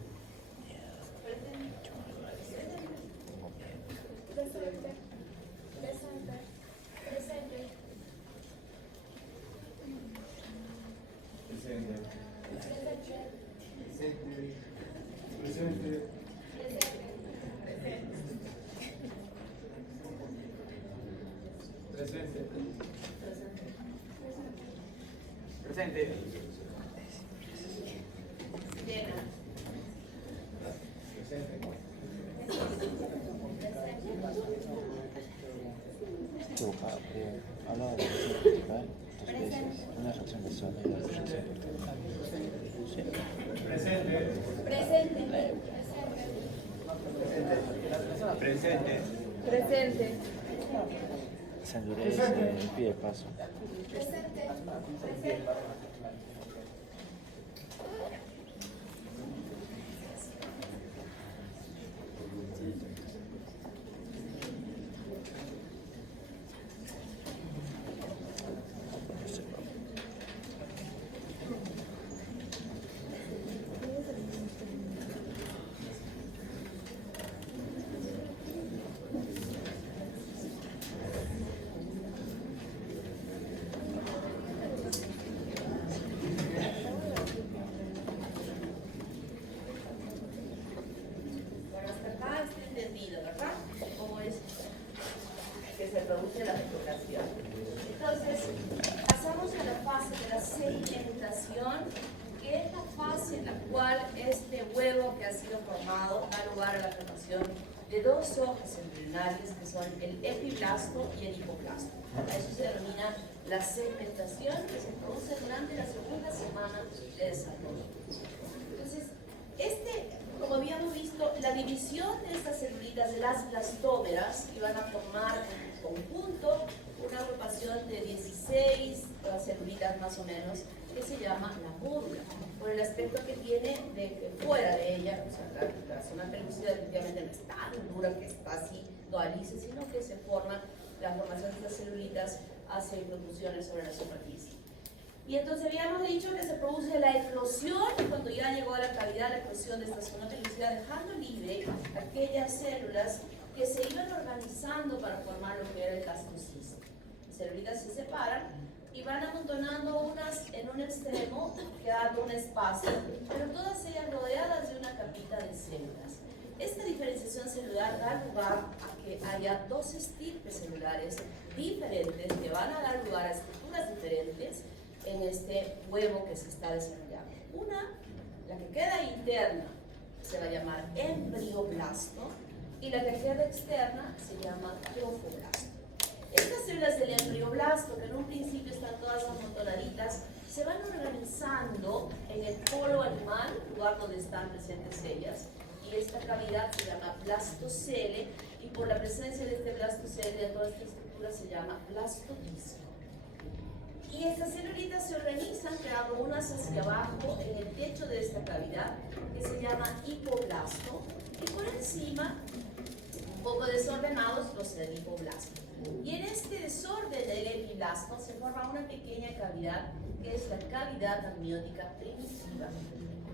Presente. Presente. Presente. Presente. Llena. Equivocado, pero hablaba de ¿verdad? Dos veces. Una reacción de sonido. Sí. Presente. Presente. Presente. Presente. Se endurece el pie de paso. Presente. Presente. Bueno, hasta acá está entendido, ¿verdad? Cómo es que se produce la fotografía. Entonces, pasamos a la fase de la segmentación, que es la fase en la cual este huevo que ha sido formado da lugar a la formación de dos hojas embrionarias que son el epiblasto y el hipoblasto. A eso se denomina la segmentación, que se produce durante la segunda semana de desarrollo. Entonces, como habíamos visto, la división de estas celulitas, de las blastómeras, que van a formar en conjunto una agrupación de 16 celulitas más o menos, que se llama la módula, por el aspecto que tiene de que fuera de ella, o sea, la zona pelúcida definitivamente no es tan dura que está así dualice, sino que se forma, la formación de estas celulitas hace inclusiones sobre la superficie. Y entonces habíamos dicho que se produce la eclosión, cuando ya llegó a la cavidad, la eclosión de esta zona pelúcida, dejando libre aquellas células que se iban organizando para formar lo que era el blastocisto. Las celulitas se separan y van amontonando unas en un extremo, quedando un espacio, pero todas ellas rodeadas de una capita de células. Esta diferenciación celular da lugar a que haya dos estirpes celulares diferentes que van a dar lugar a estructuras diferentes en este huevo que se está desarrollando. Una, la que queda interna, se va a llamar embrioblasto, y la que queda externa se llama trofoblasto. Estas células del embrioblasto, que en un principio están todas amontonaditas, se van organizando en el polo animal, lugar donde están presentes ellas, y esta cavidad se llama blastocele, y por la presencia de este blastocele, de toda esta estructura se llama blastodisco. Y estas celulitas se organizan creando unas hacia abajo en el techo de esta cavidad que se llama hipoblasto, y por encima, un poco desordenados, los hipoblasto. Y en este desorden del epiblasto se forma una pequeña cavidad que es la cavidad amniótica primitiva.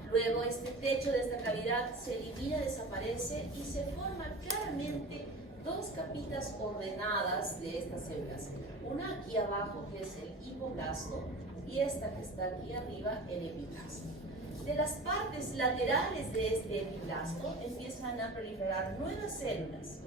Luego este techo de esta cavidad se elimina, desaparece y se forman claramente dos capitas ordenadas de estas células. Una aquí abajo que es el hipoblasto y esta que está aquí arriba el epiblasto. De las partes laterales de este epiblasto empiezan a proliferar nuevas células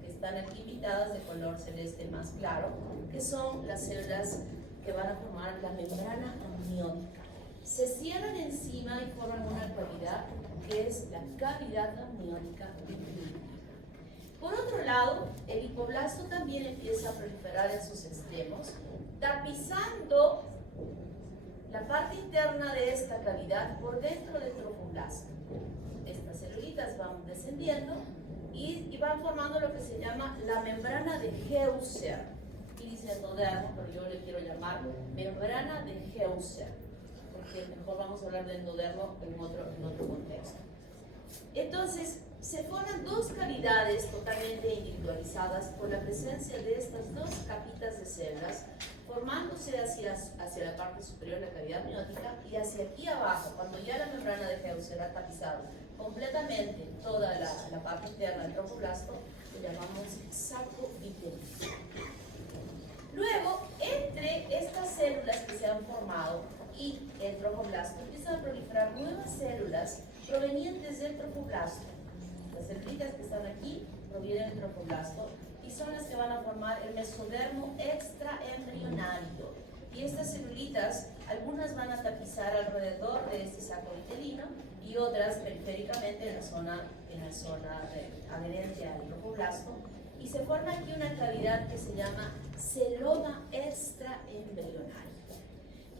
que están aquí pintadas de color celeste más claro, que son las células que van a formar la membrana amniótica. Se cierran encima y forman una cavidad que es la cavidad amniótica primaria. Por otro lado, el hipoblasto también empieza a proliferar en sus extremos, tapizando la parte interna de esta cavidad por dentro del tropoblasto. Estas celulitas van descendiendo y van formando lo que se llama la membrana de Heuser. Y dice endodermo, pero yo le quiero llamar membrana de Heuser, porque mejor vamos a hablar de endodermo en otro contexto. Entonces, se forman dos cavidades totalmente individualizadas por la presencia de estas dos capitas de células, formándose hacia la parte superior de la cavidad amniótica y hacia aquí abajo, cuando ya la membrana de Heuser ha tapizado completamente toda la parte interna del tropoblasto, lo llamamos saco vitelino. Luego, entre estas células que se han formado y el tropoblasto, empiezan a proliferar nuevas células provenientes del tropoblasto. Las celulitas que están aquí provienen del tropoblasto y son las que van a formar el mesodermo extraembrionario. Y estas celulitas, algunas van a tapizar alrededor de este saco vitelino y otras periféricamente en la zona adherente al tropoblasto. Y se forma aquí una cavidad que se llama celoma extraembrionario.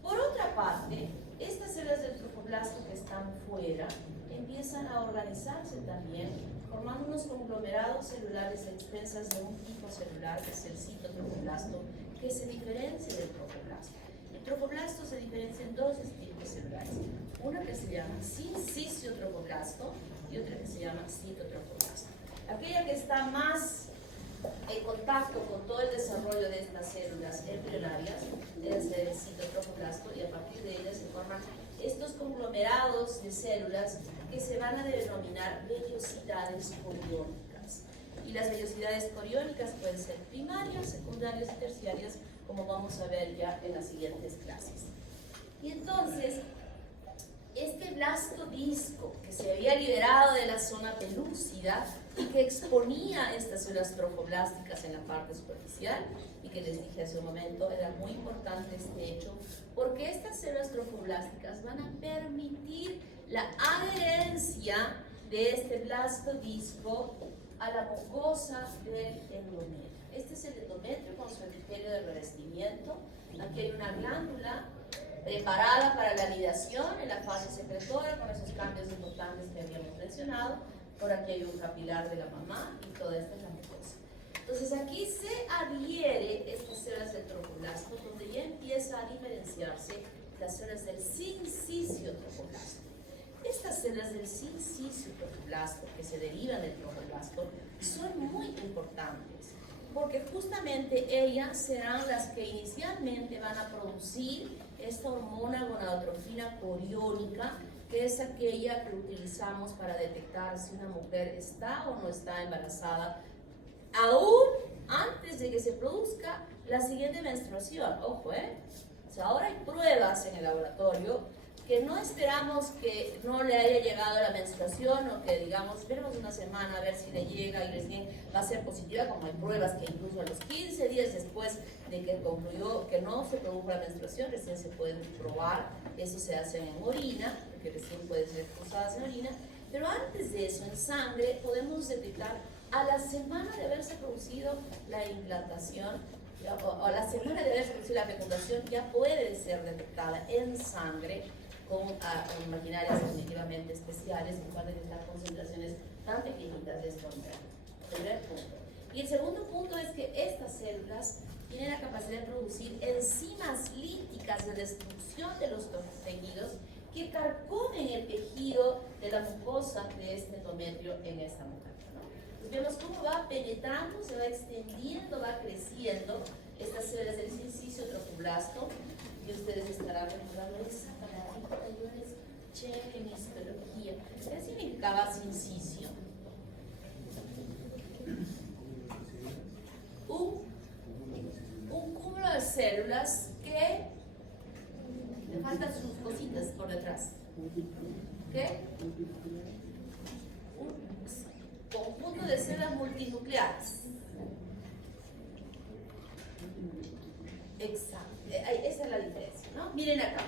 Por otra parte, estas células del tropoblasto que están fuera empiezan a organizarse también, formando unos conglomerados celulares extensas de un tipo celular, que es el citotropoblasto, que se diferencia del tropoblasto. El tropoblasto se diferencia en dos tipos celulares, una que se llama sinciciotropoblasto y otra que se llama citotropoblasto. Aquella que está más en contacto con todo el desarrollo de estas células embrionarias es el citotropoblasto, y a partir de ellas se forman estos conglomerados de células que se van a denominar vellosidades coriónicas. Y las vellosidades coriónicas pueden ser primarias, secundarias y terciarias, como vamos a ver ya en las siguientes clases. Y entonces, este blasto disco que se había liberado de la zona pelúcida y que exponía estas células trofoblásticas en la parte superficial, y que les dije hace un momento, era muy importante este hecho, porque estas células trofoblásticas van a permitir la adherencia de este blasto disco a la mucosa del endometrio. Este es el endometrio con su epitelio de revestimiento. Aquí hay una glándula preparada para la anidación en la fase secretora con esos cambios importantes que habíamos mencionado. Por aquí hay un capilar de la mamá y toda esta es la mucosa. Entonces aquí se adhiere estas células del tropoblasto, donde ya empieza a diferenciarse las células del sinciciotropoblasto. Estas células del sinciciotropoblasto que se derivan del tropoblasto son muy importantes, porque justamente ellas serán las que inicialmente van a producir esta hormona gonadotrofina coriónica, que es aquella que utilizamos para detectar si una mujer está o no está embarazada, aún antes de que se produzca la siguiente menstruación. Ojo, o sea, ahora hay pruebas en el laboratorio que no esperamos que no le haya llegado la menstruación, o que digamos, esperemos una semana a ver si le llega y recién va a ser positiva, como hay pruebas que incluso a los 15 días después de que concluyó que no se produjo la menstruación, recién se pueden probar. Eso se hace en orina, porque recién pueden ser cruzadas en orina, pero antes de eso, en sangre, podemos detectar a la semana de haberse producido la implantación, o a la semana de haberse producido la fecundación, ya puede ser detectada en sangre con maquinarias definitivamente especiales, que pueden detectar concentraciones tan pequeñitas de esta hormona. Primer punto. Y el segundo punto es que estas células tiene la capacidad de producir enzimas líticas de destrucción de los tejidos que carcomen el tejido de la mucosa de este endometrio en esta mujer, ¿no? Pues vemos cómo va penetrando, se va extendiendo, va creciendo estas células del sincicio trofoblasto, y ustedes estarán recordando esa palabra, yo les escuché en histología. ¿Qué significaba sincicio? Un cúmulo de células que le faltan sus cositas por detrás. ¿Qué? Un conjunto de células multinucleares. Exacto. Esa es la diferencia, ¿no? Miren acá.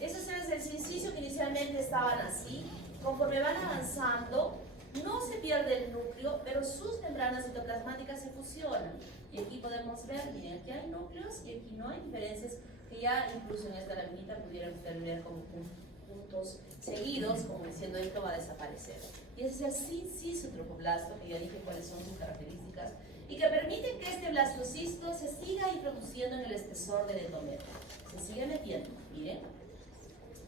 Esas células del sincicio que inicialmente estaban así, conforme van avanzando, no se pierde el núcleo, pero sus membranas citoplasmáticas se fusionan. Y aquí podemos ver, miren, aquí hay núcleos y aquí no hay diferencias que ya incluso en esta laminita pudieran ustedes ver como puntos seguidos, como diciendo esto va a desaparecer. Y ese es el sincicio trofoblasto, que ya dije cuáles son sus características, y que permiten que este blastocisto se siga introduciendo en el espesor del endometrio. Se sigue metiendo, miren.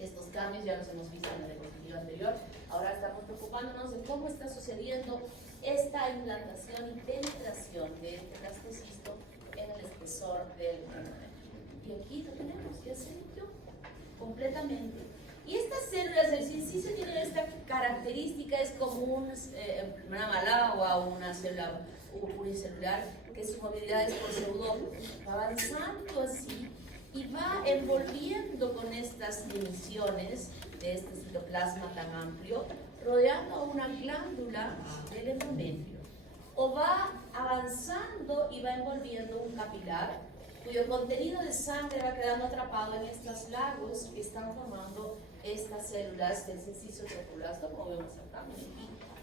Estos cambios ya los hemos visto en la diapositiva anterior. Ahora estamos preocupándonos de cómo está sucediendo esta implantación y penetración de este blastocisto en el espesor del endometrio. Y aquí lo tenemos, ya se metió completamente. Y estas células del sincicio tienen esta característica, es como una malagua o una célula unicelular, que su movilidad es por pseudópodo, avanzando así y va envolviendo con estas dimensiones de este citoplasma tan amplio, rodeando a una glándula del endometrio, o va avanzando y va envolviendo un capilar cuyo contenido de sangre va quedando atrapado en estos lagos que están formando estas células del sincicio trofoblasto, como vemos acá,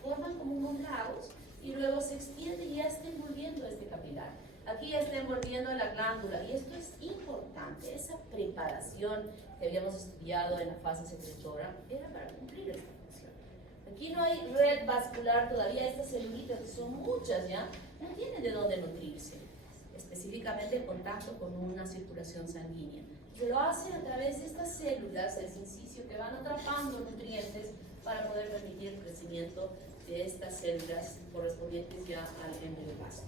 forman como unos lagos y luego se extiende y ya está envolviendo este capilar. Aquí ya está envolviendo la glándula, y esto es importante. Esa preparación que habíamos estudiado en la fase secretora era para cumplir esta función. Aquí no hay red vascular todavía, estas celulitas, que son muchas ya, no tienen de dónde nutrirse, específicamente en contacto con una circulación sanguínea. Se lo hacen a través de estas células del sincicio que van atrapando nutrientes para poder permitir el crecimiento de estas células correspondientes ya al embrioplasto.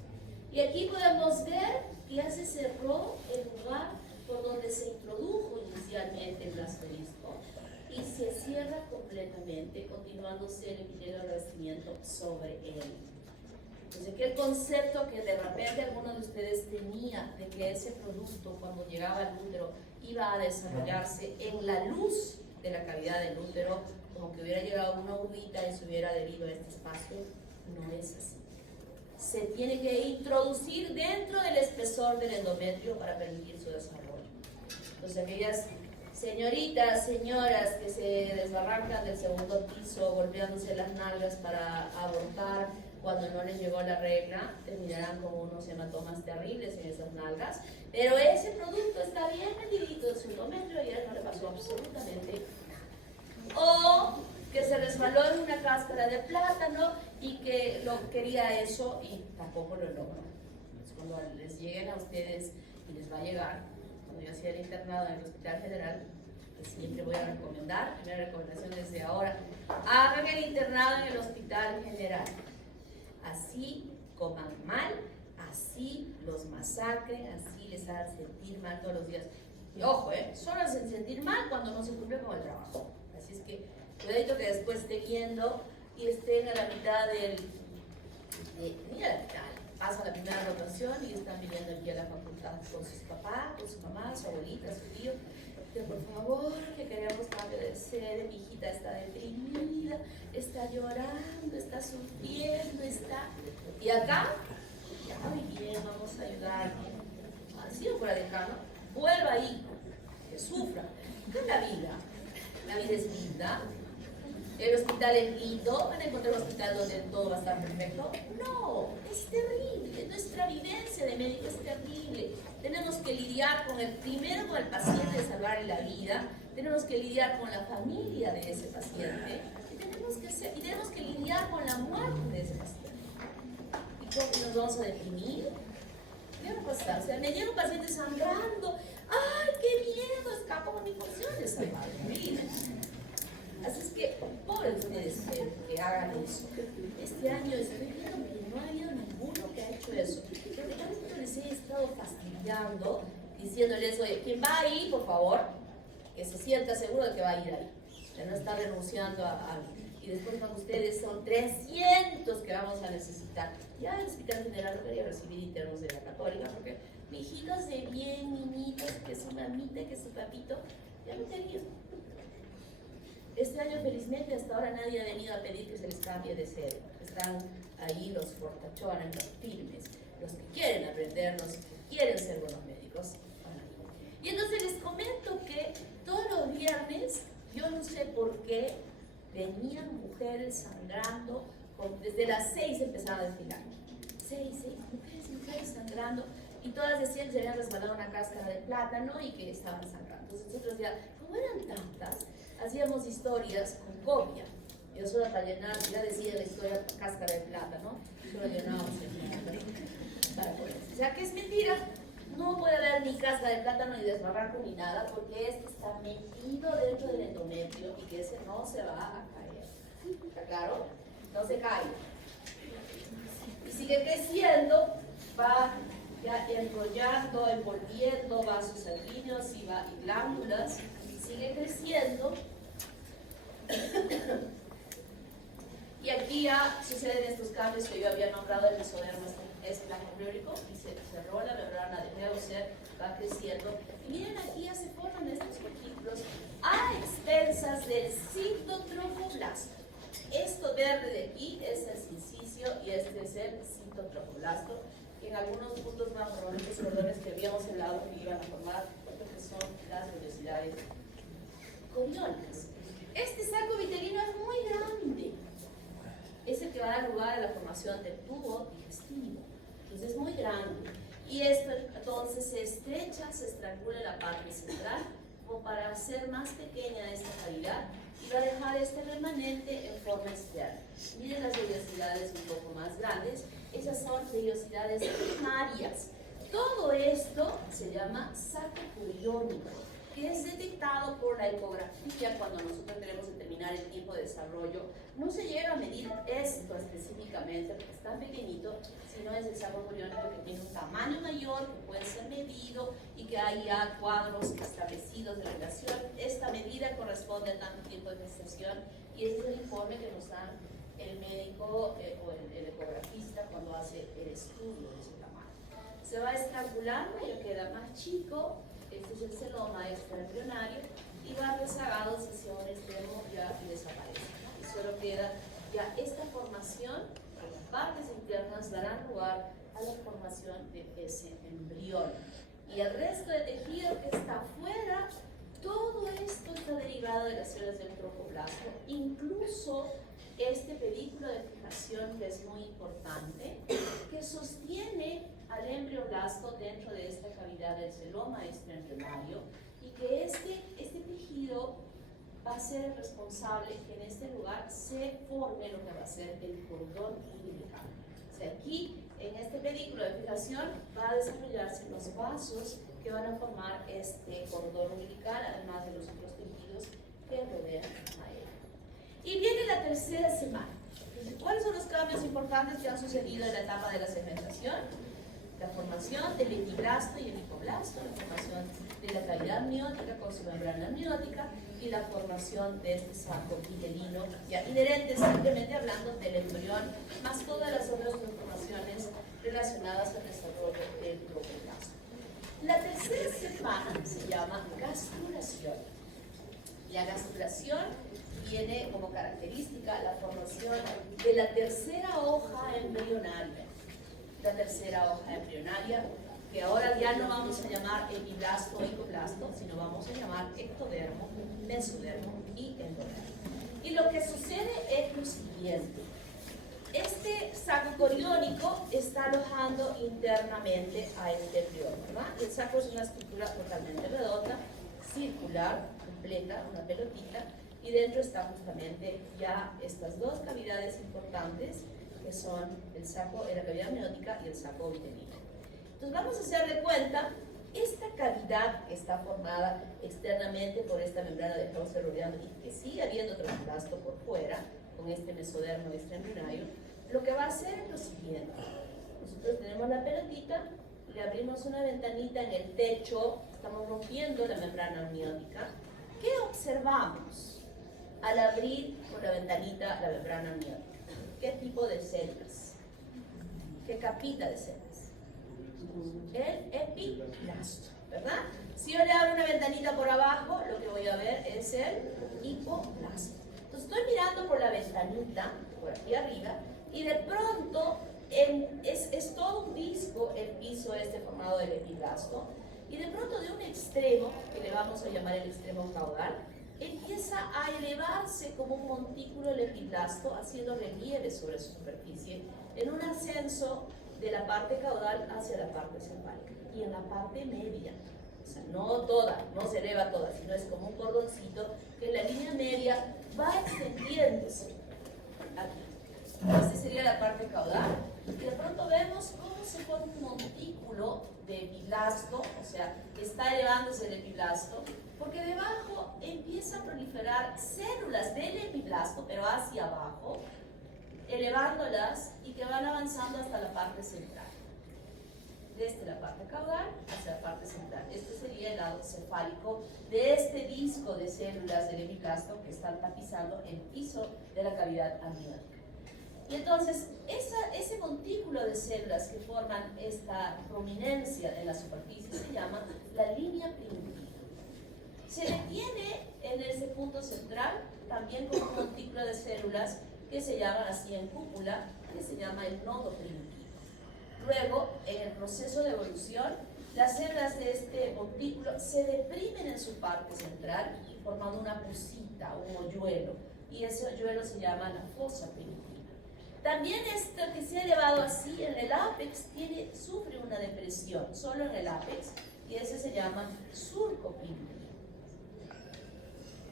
Y aquí podemos ver que ya se cerró el lugar por donde se introdujo inicialmente el blastocisto y se cierra completamente, continuándose el epitelio de revestimiento sobre él. Entonces, que el concepto que de repente alguno de ustedes tenía de que ese producto, cuando llegaba al útero, iba a desarrollarse en la luz de la cavidad del útero, como que hubiera llegado una urbita y se hubiera adherido a este espacio, no es así. Se tiene que introducir dentro del espesor del endometrio para permitir su desarrollo. Entonces, aquellas señoritas, señoras que se desbarrancan del segundo piso golpeándose las nalgas para abortar cuando no les llegó la regla, terminarán con unos hematomas terribles en esas nalgas, pero ese producto está bien metidito en su endometrio y a él no le pasó absolutamente nada. O que se resbaló en una cáscara de plátano y que lo quería eso y tampoco lo logró. Entonces, cuando les lleguen a ustedes, y les va a llegar, cuando yo hacía el internado en el Hospital General, pues siempre voy a recomendar, primera recomendación desde ahora, hagan el internado en el Hospital General. Así coman mal, así los masacren, así les hagan sentir mal todos los días. Y ojo, solo hacen sentir mal cuando no se cumple con el trabajo. Así es que cuidadito que después esté yendo y estén a la mitad mira, pasan la primera rotación y están viniendo aquí a la facultad con sus papás, con su mamá, su abuelita, su tío. Que por favor, que queremos cambio de sede, mi hijita está deprimida, está llorando, está sufriendo, está... Y acá, ya muy bien, vamos a ayudar. Así o por lejano, vuelva ahí, que sufra. ¿Qué es la vida? La vida es linda. El hospital es lindo, van a encontrar un hospital donde todo va a estar perfecto. No, es terrible, nuestra vivencia de médico es terrible. Tenemos que lidiar primero con el paciente, salvarle la vida, tenemos que lidiar con la familia de ese paciente y tenemos que lidiar con la muerte de ese paciente. ¿Y cómo nos vamos a deprimir? ¿Qué va a pasar? O sea, me llega un paciente sangrando. ¡Ay, qué miedo! Escapo con mi función de salvar vidas. Así es que, pobres ustedes que hagan eso. Este año estoy viendo que no ha habido ninguno que ha hecho eso. Porque tanto les he estado fastidiando, diciéndoles, oye, quien va ahí, por favor, que se sienta seguro de que va a ir ahí. Que no está renunciando a algo. Y después cuando ustedes son 300 que vamos a necesitar. Ya el Hospital General no quería recibir internos de la Católica porque mijitos de bien, niñitos, que su mamita, que su papito, ya no tenían. Este año felizmente hasta ahora nadie ha venido a pedir que se les cambie de sede. Están ahí los fortachones, los firmes, los que quieren aprender, los que quieren ser buenos médicos. Y entonces les comento que todos los viernes, yo no sé por qué, venían mujeres sangrando, desde las 6 empezaban a desfilar. 6, mujeres sangrando, y todas decían que se habían resbalado una cáscara de plátano y que estaban sangrando. Entonces nosotros ya, como eran tantas, hacíamos historias con copia. Yo solo para llenar, ya decía la historia cáscara de plátano, solo llenábamos el nombre para poner. O sea que es mentira. No puede haber ni cáscara de plátano ni desbarranco ni nada, porque este está metido dentro del endometrio y que ese no se va a caer. ¿Está claro? No se cae. Y sigue creciendo, va ya enrollando, envolviendo vasos sanguíneos y glándulas, sigue creciendo. Y aquí ya suceden estos cambios que yo había nombrado el mesodermo esplenometrico y se cerró la membrana de Hauser, va creciendo. Y miren, aquí ya se forman estos folículos a expensas del citotrofoblasto. Esto verde de aquí es el sincicio y este es el citotrofoblasto. Y en algunos puntos más probablemente cordones que habíamos hablado que iban a formar lo que son las vellosidades coriónicas. Este saco vitelino es muy grande. Es el que va a dar lugar a la formación del tubo digestivo. Entonces es muy grande. Y esto entonces se estrecha, se estrangula la parte central como para hacer más pequeña esta cavidad y va a dejar este remanente en forma externa. Miren las vellosidades un poco más grandes. Esas son vellosidades primarias. Todo esto se llama saco coriónico, que es detectado por la ecografía cuando nosotros queremos determinar el tiempo de desarrollo. No se llega a medir esto específicamente porque es tan pequeñito, sino es el saco coriónico que tiene un tamaño mayor, que puede ser medido y que hay ya cuadros establecidos de relación. Esta medida corresponde a tanto tiempo de gestación y ese es el informe que nos dan el médico o el ecografista cuando hace el estudio de ese tamaño. Se va estrangulando, ya queda más chico. Este es el celoma extraembrionario y va rezagado hacia un extremo ya y desaparece, ¿no? Y solo queda ya esta formación, las partes internas darán lugar a la formación de ese embrión. Y el resto de tejido que está afuera, todo esto está derivado de las células del tropoblasto, incluso este pedículo de fijación que es muy importante, que sostiene al embrioblasto dentro de esta cavidad del celoma extraembrionario y que este tejido va a ser el responsable que en este lugar se forme lo que va a ser el cordón umbilical. O sea, aquí en este pedículo de fijación va a desarrollarse los vasos que van a formar este cordón umbilical, además de los otros tejidos que rodean a él. Y viene la tercera semana. ¿Cuáles son los cambios importantes que han sucedido en la etapa de la segmentación? La formación del epiblasto y el hipoblasto, la formación de la cavidad amniótica con su membrana amniótica y la formación de este saco vitelino, ya inherente simplemente hablando del embrión, más todas las otras transformaciones relacionadas al desarrollo del tropoblasto. La tercera semana se llama gastrulación. La gastrulación tiene como característica la formación de la tercera hoja embrionaria. La tercera hoja embrionaria, que ahora ya no vamos a llamar epiblasto o hipoblasto, sino vamos a llamar ectodermo, mesodermo y endodermo. Y lo que sucede es lo siguiente. Este saco coriónico está alojando internamente a este embrión, ¿verdad? El saco es una estructura totalmente redonda, circular, completa, una pelotita, y dentro están justamente ya estas dos cavidades importantes que son el saco, la cavidad amniótica y el saco vitelino. Entonces vamos a hacer de cuenta, esta cavidad que está formada externamente por esta membrana de Hauser rodeando y que sigue habiendo trofoplasto por fuera, con este mesodermo extraembrionario, lo que va a hacer es lo siguiente. Nosotros tenemos la pelotita, le abrimos una ventanita en el techo, estamos rompiendo la membrana amniótica. ¿Qué observamos al abrir por la ventanita la membrana amniótica? ¿Qué tipo de células? ¿Qué capita de células? El epiblasto, ¿verdad? Si yo le abro una ventanita por abajo, lo que voy a ver es el hipoblasto. Entonces estoy mirando por la ventanita, por aquí arriba, y de pronto es todo un disco el piso este formado del epiblasto, y de pronto de un extremo, que le vamos a llamar el extremo caudal, empieza a elevarse como un montículo el epiblasto, haciendo relieve sobre su superficie, en un ascenso de la parte caudal hacia la parte cefálica. Y en la parte media, o sea, no toda, no se eleva toda, sino es como un cordoncito que en la línea media va extendiéndose aquí. Esta sería la parte caudal. Y de pronto vemos cómo se forma un montículo de epiblasto, o sea, está elevándose el epiblasto, porque debajo empieza a proliferar células del epiblasto, pero hacia abajo, elevándolas y que van avanzando hasta la parte central. Desde la parte caudal hacia la parte central. Este sería el lado cefálico de este disco de células del epiblasto que están tapizando el piso de la cavidad amniótica. Y entonces, ese montículo de células que forman esta prominencia en la superficie se llama la línea primitiva. Se detiene en ese punto central, también con un montículo de células que se llaman así en cúpula, que se llama el nodo primitivo. Luego, en el proceso de evolución, las células de este montículo se deprimen en su parte central, formando una pusita, un hoyuelo, y ese hoyuelo se llama la fosa primitiva. También esto que se ha elevado así en el ápex sufre una depresión, solo en el ápex, y ese se llama surco primitivo.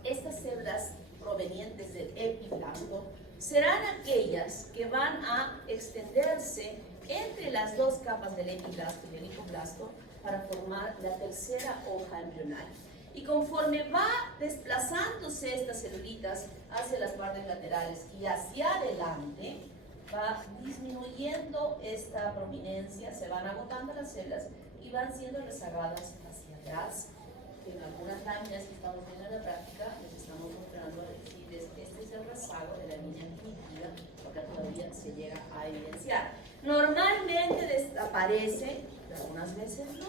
Estas células provenientes del epiblasto serán aquellas que van a extenderse entre las dos capas del epiblasto y el hipoblasto para formar la tercera hoja embrional. Y conforme va desplazándose estas celulitas hacia las partes laterales y hacia adelante, va disminuyendo esta prominencia, se van agotando las células y van siendo rezagadas hacia atrás. En algunas láminas que estamos viendo en la práctica, les estamos mostrando decirles que este es el rezago de la línea primitiva, porque todavía se llega a evidenciar. Normalmente desaparece, algunas veces no,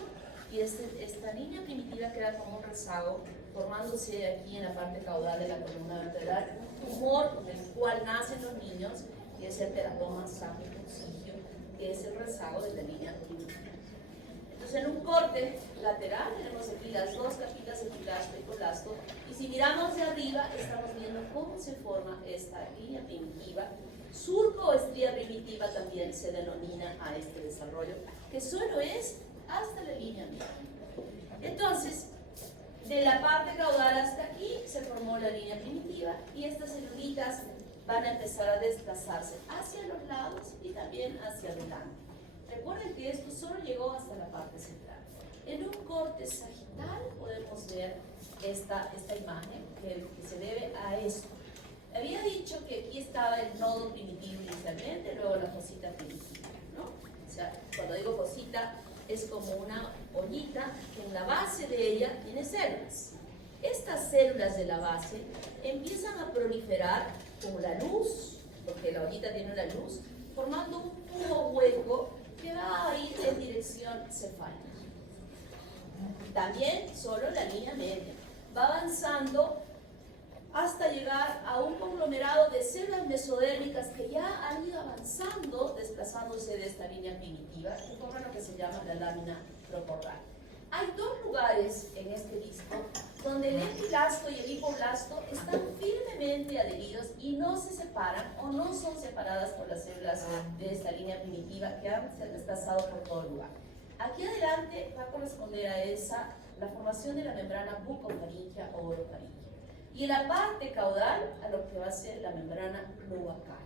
y esta línea primitiva queda como un rezago, formándose aquí en la parte caudal de la columna vertebral, un tumor con el cual nacen los niños, y es el teratoma saprophysigio, que es el rezago de la línea primitiva. Entonces, en un corte lateral tenemos aquí las dos capitas epiblasto y hipoblasto, y si miramos de arriba estamos viendo cómo se forma esta línea primitiva. Surco o estría primitiva también se denomina a este desarrollo, que solo es hasta la línea media. Entonces, de la parte caudal hasta aquí se formó la línea primitiva, y estas celulitas van a empezar a desplazarse hacia los lados y también hacia adelante. Recuerden que esto solo llegó hasta la parte central. En un corte sagital podemos ver esta imagen que se debe a esto. Había dicho que aquí estaba el nodo primitivo inicialmente, luego la fosita primitiva, ¿no? O sea, cuando digo fosita, es como una ollita que en la base de ella tiene células. Estas células de la base empiezan a proliferar con la luz, porque la ollita tiene una luz, formando un tubo hueco que va a ir en dirección cefálica. También solo la línea media. Va avanzando hasta llegar a un conglomerado de células mesodérmicas que ya han ido avanzando, desplazándose de esta línea primitiva, que forman lo que se llama la lámina procordial. Hay dos lugares en este disco donde el epiblasto y el hipoblasto están firmemente adheridos y no se separan o no son separadas por las células de esta línea primitiva que han desplazado por todo el lugar. Aquí adelante va a corresponder a esa la formación de la membrana bucofaringea o orofaringea. Y en la parte caudal a lo que va a ser la membrana cloacal.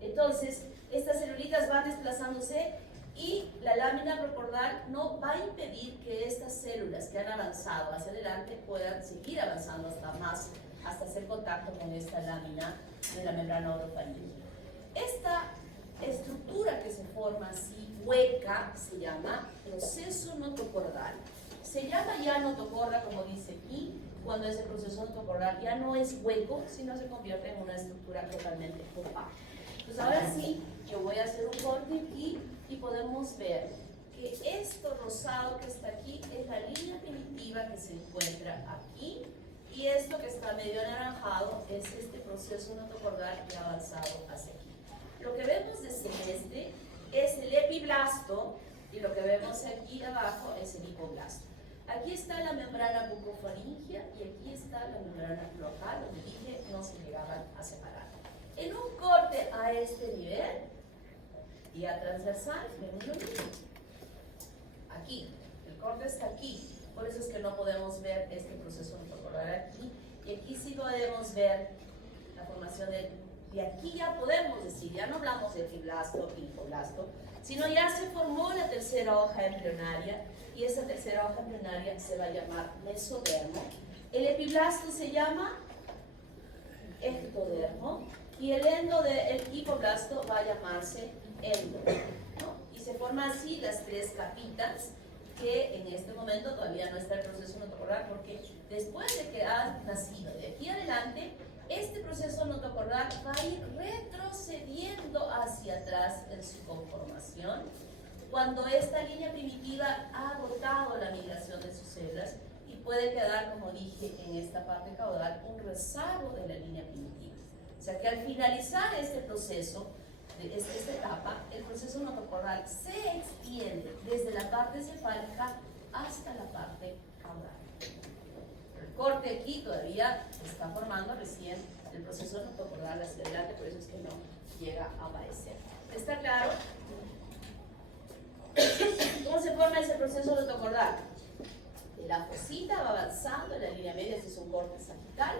Entonces, estas celulitas van desplazándose Y la lámina procordal no va a impedir que estas células que han avanzado hacia adelante puedan seguir avanzando hasta hacer contacto con esta lámina de la membrana orofaringe. Esta estructura que se forma así, hueca, se llama proceso notocordal. Se llama ya notocorda, como dice aquí, cuando ese proceso notocordal ya no es hueco, sino se convierte en una estructura totalmente opaca. Entonces ahora sí, yo voy a hacer un corte aquí y podemos ver que esto rosado que está aquí es la línea primitiva que se encuentra aquí, y esto que está medio anaranjado es este proceso notocordal que ha avanzado hacia aquí. Lo que vemos de celeste es el epiblasto, y lo que vemos aquí abajo es el hipoblasto. Aquí está la membrana bucofaringea y aquí está la membrana cloacal, donde dije no se llegaban a separar. En un corte a este nivel y a transversal, vemos lo mismo. Aquí, el corte está aquí, por eso es que no podemos ver este proceso notocordal aquí, y aquí sí podemos ver la formación y aquí ya podemos decir, ya no hablamos de epiblasto y hipoblasto, sino ya se formó la tercera hoja embrionaria, y esa tercera hoja embrionaria se va a llamar mesodermo. El epiblasto se llama ectodermo, y el hipoblasto va a llamarse endodermo, ¿no? Y se forman así las tres capitas, que en este momento todavía no está el proceso notocordal, porque después de que ha nacido de aquí adelante, este proceso notocordal va a ir retrocediendo hacia atrás en su conformación, cuando esta línea primitiva ha agotado la migración de sus células, y puede quedar, como dije, en esta parte caudal un rezago de la línea primitiva. O sea que al finalizar este proceso, esta etapa, el proceso notocordal se extiende desde la parte cefálica hasta la parte caudal. El corte aquí todavía se está formando recién el proceso notocordal hacia adelante, por eso es que no llega a aparecer. ¿Está claro? ¿Cómo se forma ese proceso notocordal? La fosita va avanzando en la línea media, este es un corte sagital.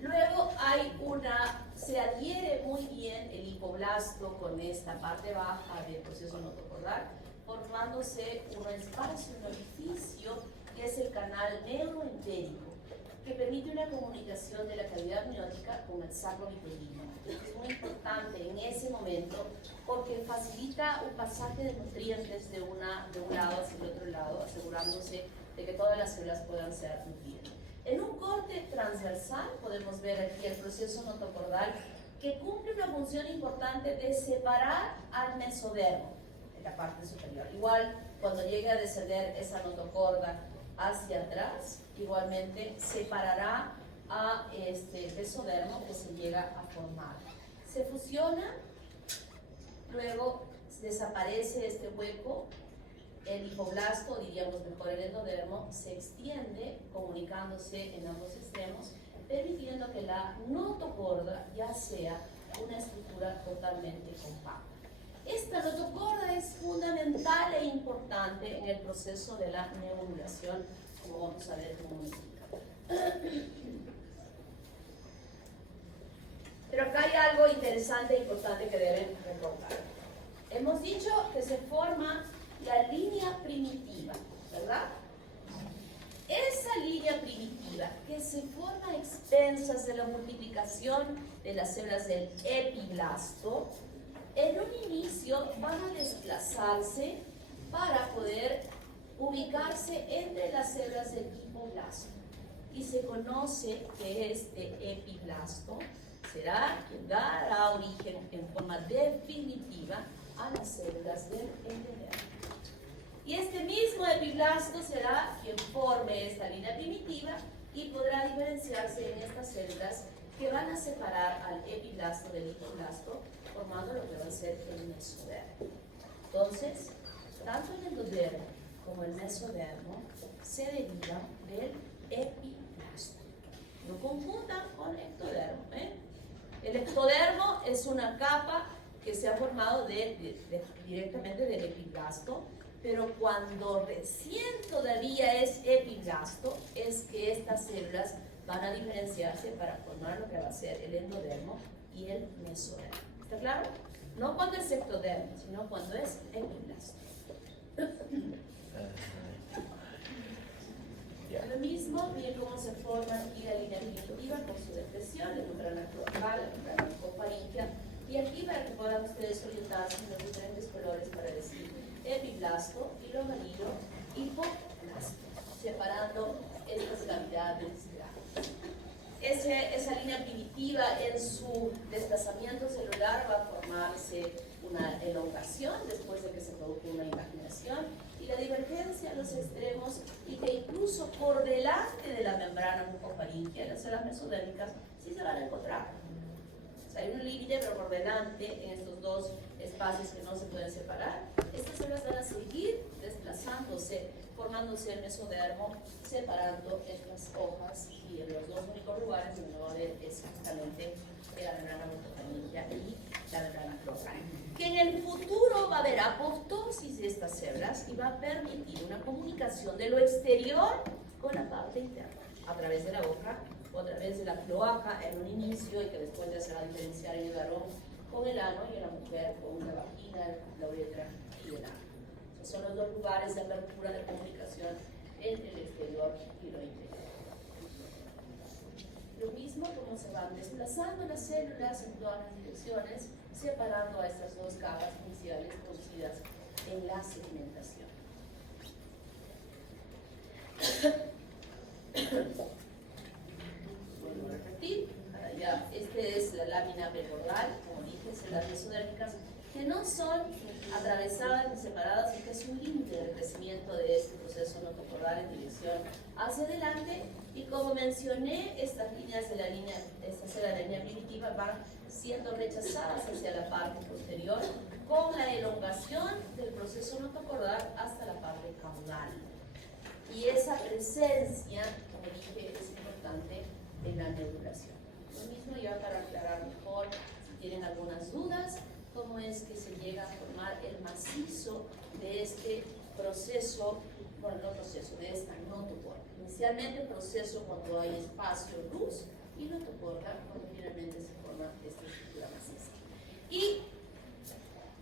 Luego se adhiere muy bien el hipoblasto con esta parte baja del proceso notocordal, formándose un espacio, un orificio, que es el canal neuroentérico, que permite una comunicación de la cavidad amniótica con el saco vitelino. Es muy importante en ese momento porque facilita un pasaje de nutrientes de un lado hacia el otro lado, asegurándose de que todas las células puedan ser nutridas. En un corte transversal podemos ver aquí el proceso notocordal, que cumple una función importante de separar al mesodermo en la parte superior. Igual, cuando llegue a descender esa notocorda hacia atrás, igualmente separará a este mesodermo que se llega a formar. Se fusiona, luego desaparece este hueco, el hipoblasto, diríamos mejor el endodermo, se extiende comunicándose en ambos extremos, permitiendo que la notocorda ya sea una estructura totalmente compacta. Esta notocorda es fundamental e importante en el proceso de la neurulación, como vamos a ver en un momentito. Pero acá hay algo interesante e importante que deben recordar. Hemos dicho que se forma la línea primitiva, ¿verdad? Esa línea primitiva que se forma a expensas de la multiplicación de las células del epiblasto, en un inicio van a desplazarse para poder ubicarse entre las células del hipoblasto. Y se conoce que este epiblasto será quien dará origen en forma definitiva a las células del endodermo. Y este mismo epiblasto será quien forme esta línea primitiva y podrá diferenciarse en estas células que van a separar al epiblasto del hipoblasto, formando lo que va a ser el mesodermo. Entonces, tanto el endodermo como el mesodermo se derivan del epiblasto. No confundan con ectodermo, ¿eh? El ectodermo es una capa que se ha formado directamente del epiblasto, pero cuando recién todavía es epiblasto, es que estas células van a diferenciarse para formar lo que va a ser el endodermo y el mesodermo. ¿Está claro? No cuando es ectodermo, sino cuando es epiblasto. hipoplasto, filoamarillo, hipoplasto, separando estas cavidades grandes. Esa línea primitiva en su desplazamiento celular va a formarse una elongación después de que se produjo una impaginación y la divergencia a los extremos y que incluso por delante de la membrana mucofaríngea, las células mesodérmicas sí se van a encontrar. O sea, hay un límite, pero por delante, en estos dos espacios que no se pueden separar, estas células van a seguir desplazándose, formándose el mesodermo, separando estas hojas y en los dos únicos lugares donde no va a haber es justamente la membrana mucofaríngea y la membrana cloacal. Que en el futuro va a haber apoptosis de estas células y va a permitir una comunicación de lo exterior con la parte interna, a través de la hoja o a través de la cloaca en un inicio y que después ya se va a diferenciar en el varón con el ano y en la mujer con la vagina, la uretra y el ano. Esos son los dos lugares de apertura de comunicación entre el exterior y lo interior. Lo mismo como se van desplazando las células en todas las direcciones, separando a estas dos capas iniciales producidas en la segmentación. Vuelvo a repetir, esta es la lámina pecordal, como dije, células mesodérmicas que no son atravesadas ni separadas y que es un límite de crecimiento de este proceso notocordal en dirección hacia adelante. Y como mencioné, estas líneas de la línea, estas de la línea primitiva van siendo rechazadas hacia la parte posterior con la elongación del proceso notocordal hasta la parte caudal. Y esa presencia, como dije, es importante en la neurulación. Lo mismo ya para aclarar mejor, si tienen algunas dudas, cómo es que se llega a formar el macizo de este proceso, bueno, no proceso, de esta notocorda. Inicialmente proceso cuando hay espacio, luz, y notocorda cuando finalmente se forma esta estructura maciza. Y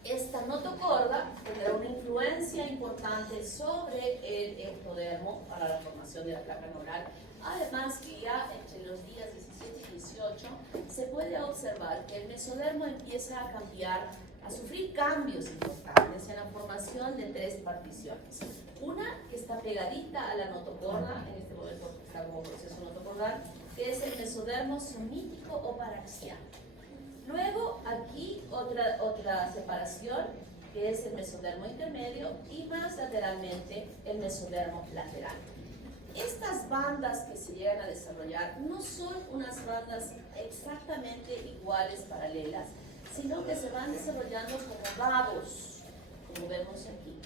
esta notocorda tendrá una influencia importante sobre el ectodermo para la formación de la placa neural. Además que ya entre los días 17 y 18 se puede observar que el mesodermo empieza a cambiar, a sufrir cambios importantes en la formación de tres particiones. Una que está pegadita a la notocorda, en este momento está como proceso notocordal, que es el mesodermo somítico o paraxial. Luego aquí otra separación, que es el mesodermo intermedio, y más lateralmente el mesodermo lateral. Estas bandas que se llegan a desarrollar no son unas bandas exactamente iguales, paralelas, sino que se van desarrollando como dados, como vemos aquí.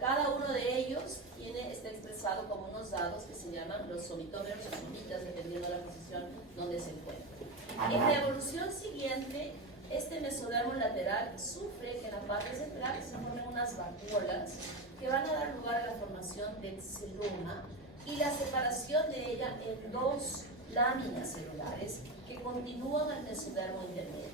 Cada uno de ellos está expresado como unos dados que se llaman los somitómeros o somitas, dependiendo de la posición donde se encuentran. En la evolución siguiente, este mesodermo lateral sufre que en la parte central se formen unas vacuolas que van a dar lugar a la formación del celoma y la separación de ella en dos láminas celulares que continúan al mesodermo intermedio.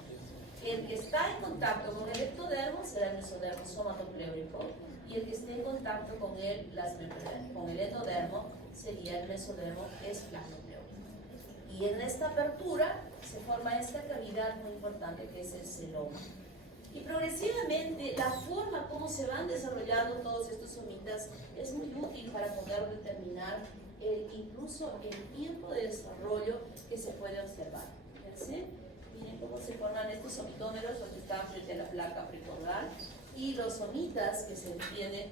El que está en contacto con el ectodermo será el mesodermo somatopleurico y el que esté en contacto con el endodermo sería el mesodermo esplagmopleurico. Y en esta apertura se forma esta cavidad muy importante que es el celoma. Y progresivamente la forma como se van desarrollando todos estos somitas es muy útil para poder determinar incluso el tiempo de desarrollo que se puede observar. ¿Sí? Miren cómo se forman estos somitómeros, los que están frente a la placa precordal, y los somitas que se extienden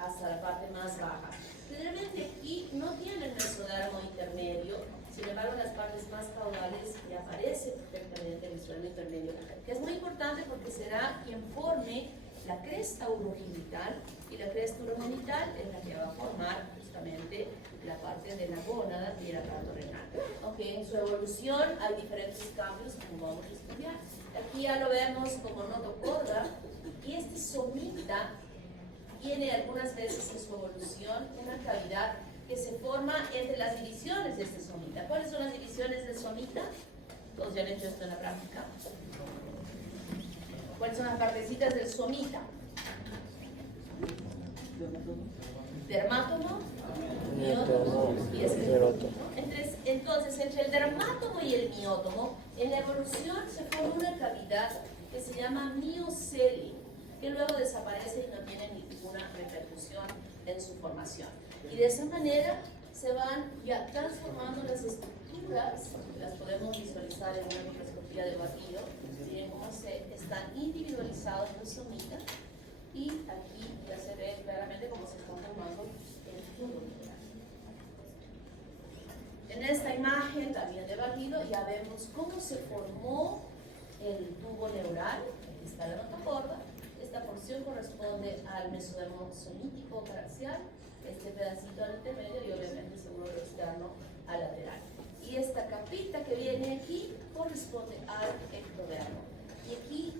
hasta la parte más baja. Generalmente aquí no tienen mesodermo intermedio, sin embargo en las partes más caudales ya aparece perfectamente el mesodermo intermedio, que es muy importante porque será quien forme la cresta urogenital, y la cresta urogenital es la que va a formar justamente la parte de la gónada y el aparato renal. Aunque en su evolución hay diferentes cambios como vamos a estudiar. Aquí ya lo vemos como notocorda, y este somita tiene algunas veces en su evolución una cavidad que se forma entre las divisiones de este somita. ¿Cuáles son las divisiones del somita? Todos ya han hecho esto en la práctica. ¿Cuáles son las partecitas del somita? Dermátomo, miótomo y esclerótomo. Entonces, entre el dermátomo y el miótomo, en la evolución se forma una cavidad que se llama miocele. que luego desaparecen y no tienen ninguna repercusión en su formación. Y de esa manera se van ya transformando las estructuras, las podemos visualizar en una microscopía de vacío, miren cómo se están individualizados los somitas, y aquí ya se ve claramente cómo se está formando el tubo neural. En esta imagen también de vacío ya vemos cómo se formó el tubo neural. Aquí está la notocorda. Esta porción corresponde al mesodermo somítico paraxial, este pedacito al intermedio y obviamente seguro externo al lateral. Y esta capita que viene aquí corresponde al ectodermo. Y aquí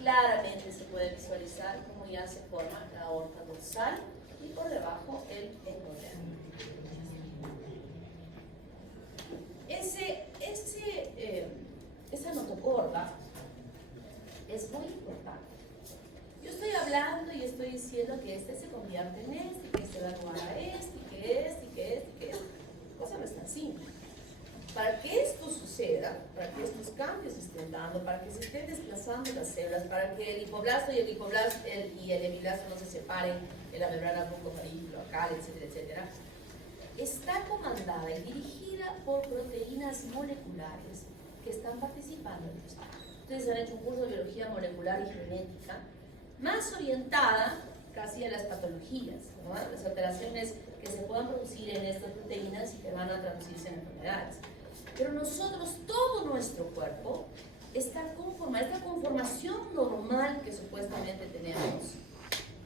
claramente se puede visualizar cómo ya se forma la aorta dorsal y por debajo el ectodermo. Esa notocorda es muy importante. Yo estoy hablando y estoy diciendo que este se convierte en este, que se va a tomar a este, y que este, y que este, y que este. La cosa no es tan simple. Para que esto suceda, para que estos cambios se estén dando, para que se estén desplazando las células, para que el hipoblasto y el hemiblasto no se separen en la membrana bucofaríngeo-cloacal, etcétera, etcétera, está comandada y dirigida por proteínas moleculares que están participando en esto. Ustedes han hecho un curso de biología molecular y genética más orientada casi a las patologías, ¿no? Las alteraciones que se puedan producir en estas proteínas y que van a traducirse en enfermedades. Pero nosotros, todo nuestro cuerpo está conformado, esta conformación normal que supuestamente tenemos,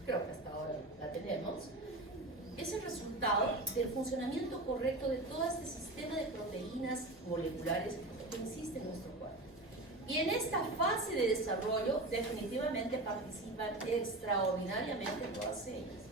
creo que hasta ahora la tenemos, es el resultado del funcionamiento correcto de todo este sistema de proteínas moleculares que existe en nuestro cuerpo. Y en esta fase de desarrollo definitivamente participan extraordinariamente todas ellas.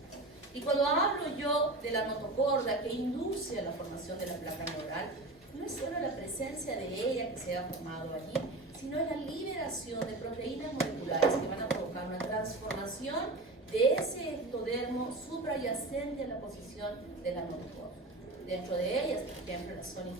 Y cuando hablo yo de la notocorda que induce a la formación de la placa neural, no es solo la presencia de ella que se ha formado allí, sino la liberación de proteínas moleculares que van a provocar una transformación de ese ectodermo suprayacente a la posición de la notocorda. Dentro de ellas, por ejemplo, la Sonic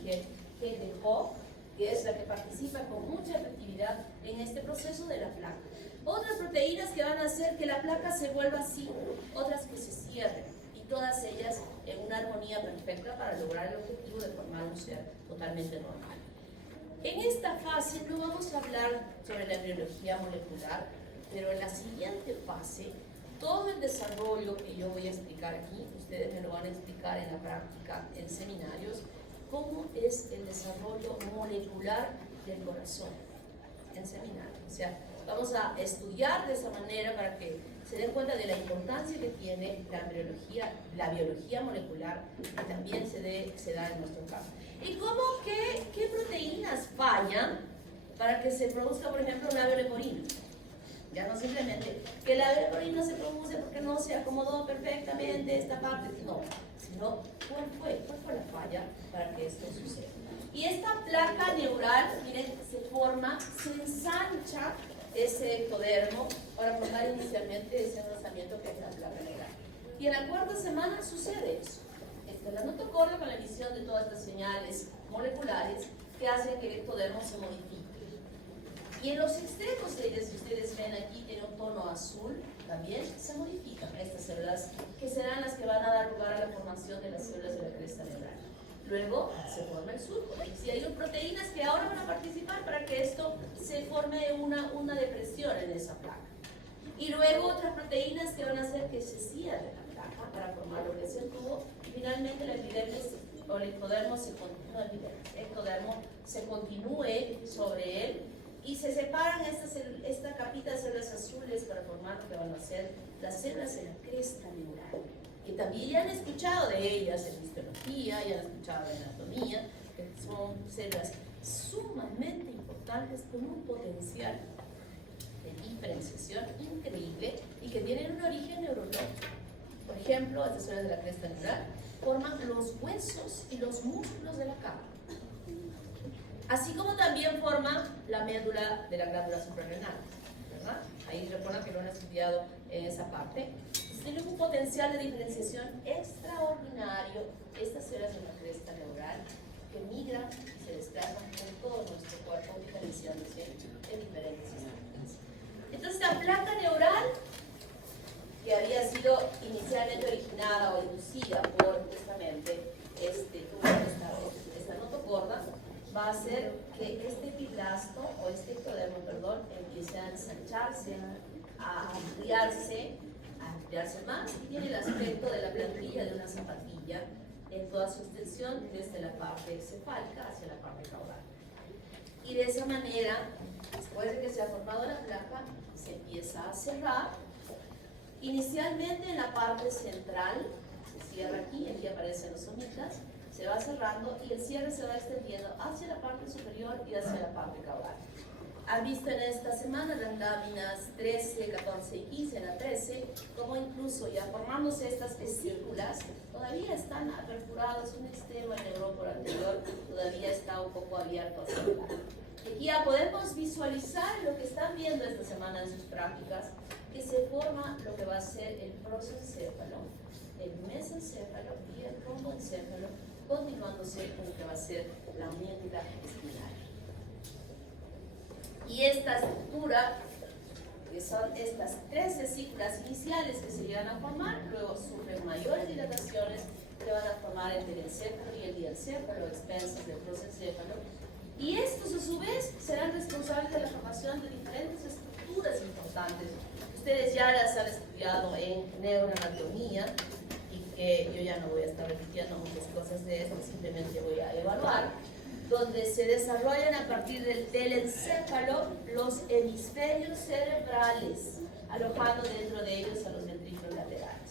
de Hoff, que es la que participa con mucha efectividad en este proceso de la placa. Otras proteínas que van a hacer que la placa se vuelva así, otras que se cierren, y todas ellas en una armonía perfecta para lograr el objetivo de formar un ser totalmente normal. En esta fase no vamos a hablar sobre la embriología molecular, pero en la siguiente fase, todo el desarrollo que yo voy a explicar aquí, ustedes me lo van a explicar en la práctica, en seminarios, cómo es el desarrollo molecular del corazón en seminarios. O sea, vamos a estudiar de esa manera para que se den cuenta de la importancia que tiene la biología molecular, que también se da en nuestro caso. Y cómo, qué proteínas fallan para que se produzca, por ejemplo, una leporina. Ya no simplemente que la leporina se produce porque no se acomodó perfectamente esta parte, no, sino cuál fue la falla para que esto suceda. Y esta placa neural, miren, se forma, se ensancha ese ectodermo para formar inicialmente ese enlazamiento que es la placa neural. Y en la cuarta semana sucede eso. Esta es la notocorda con la emisión de todas estas señales moleculares que hacen que el ectodermo se modifique. Y en los extremos de ellas, si ustedes ven aquí, tiene un tono azul, también se modifican estas células que serán las que van a dar lugar a la formación de las células de la cresta neural. Luego se forma el surco. Y hay proteínas que ahora van a participar para que esto se forme una depresión en esa placa. Y luego otras proteínas que van a hacer que se cierre la placa para formar lo que es el tubo. Y finalmente la epidermis o el ectodermo se continúe sobre él. Y se separan esta capita de células azules para formar lo que van a ser las células de la cresta neural, que también ya han escuchado de ellas en histología, ya han escuchado de anatomía, que son células sumamente importantes con un potencial de diferenciación increíble y que tienen un origen neurológico. Por ejemplo, estas células de la cresta neural forman los huesos y los músculos de la cara, así como también forma la médula de la glándula suprarrenal, ¿verdad? Ahí recuerdan que lo han estudiado en esa parte. Tienen un potencial de diferenciación extraordinario estas células de la cresta neural que migran y se desplazan por todo nuestro cuerpo diferenciándose en diferentes sistemas. Entonces la placa neural, que había sido inicialmente originada o inducida por justamente esta notocorda, va a hacer que este epiblasto o este ectodermo, perdón, empiece a ensancharse, a ampliarse más, y tiene el aspecto de la plantilla de una zapatilla en toda su extensión desde la parte cefálica hacia la parte caudal. Y de esa manera, después de que se ha formado la placa, se empieza a cerrar. Inicialmente en la parte central, se cierra aquí aparecen los somitas, se va cerrando y el cierre se va extendiendo hacia la parte superior y hacia la parte caudal. Han visto en esta semana las láminas 13, 14 y 15, en la 13, como incluso ya formándose estas vesículas, todavía están aperturadas, un extremo del neuróporo anterior todavía está un poco abierto hacia el lado. Aquí ya podemos visualizar lo que están viendo esta semana en sus prácticas, que se forma lo que va a ser el prosencéfalo, el mesencéfalo y el romboencéfalo, continuándose con lo que va a ser la médula espinal. Y esta estructura, que son estas 3 vesículas iniciales que se llegan a formar, luego sufren mayores dilataciones que van a formar el telencéfalo y el diencéfalo, expensas del prosencéfalo. Y estos, a su vez, serán responsables de la formación de diferentes estructuras importantes. Ustedes ya las han estudiado en neuroanatomía y que yo ya no voy a estar repitiendo muchas cosas de esto, simplemente voy a evaluar, donde se desarrollan a partir del telencéfalo los hemisferios cerebrales, alojando dentro de ellos a los ventrículos laterales.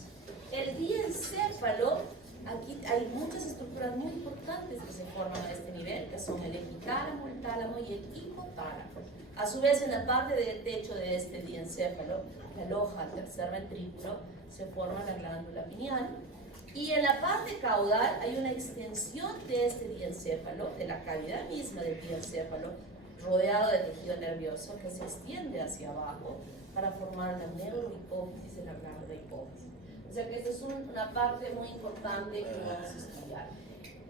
El diencéfalo, aquí hay muchas estructuras muy importantes que se forman a este nivel, que son el epitálamo, el tálamo y el hipotálamo. A su vez, en la parte del techo de este diencéfalo, que aloja al tercer ventrículo, se forma la glándula pineal. Y en la parte caudal hay una extensión de este diencéfalo, de la cavidad misma del diencéfalo, rodeado de tejido nervioso que se extiende hacia abajo para formar la neurohipófisis de la glándula hipófisis. O sea que esta es una parte muy importante que vamos a estudiar.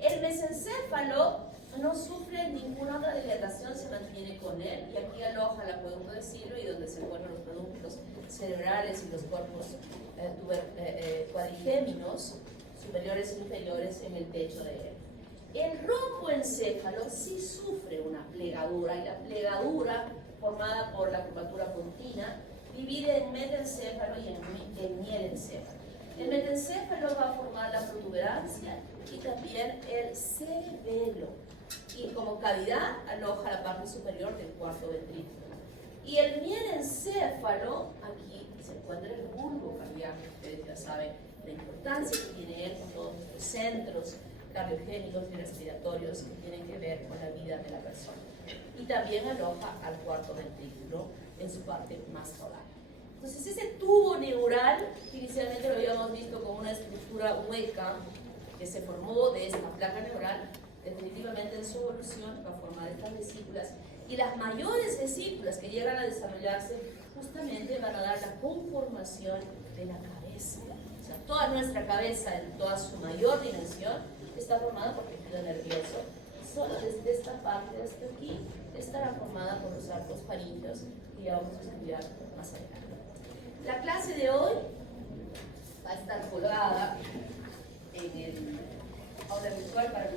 El mesencéfalo no sufre ninguna otra dilatación, se mantiene con él, y aquí aloja el acueducto de Silo y donde se encuentran los pedúnculos cerebrales y los cuerpos cuadrigéminos superiores e inferiores en el techo de él. El romboencéfalo sí sufre una plegadura, y la plegadura, formada por la curvatura continua, divide en metencéfalo y en mielencéfalo. El metencéfalo va a formar la protuberancia y también el cerebelo, y como cavidad aloja la parte superior del cuarto ventrículo. Y el mielencéfalo, aquí se encuentra el bulbo cardíaco. Ustedes ya saben la importancia que tiene él con todos los centros cardiogénicos y respiratorios que tienen que ver con la vida de la persona. Y también aloja al cuarto ventrículo en su parte más caudal. Entonces ese tubo neural, que inicialmente lo habíamos visto como una estructura hueca que se formó de esta placa neural, definitivamente en su evolución va a formar estas vesículas, y las mayores vesículas que llegan a desarrollarse justamente van a dar la conformación de la cabeza. O sea, toda nuestra cabeza en toda su mayor dimensión está formada por tejido nervioso. Solo desde esta parte hasta aquí estará formada por los arcos faríngeos, que ya vamos a estudiar más adelante. La clase de hoy va a estar colgada en el aula virtual para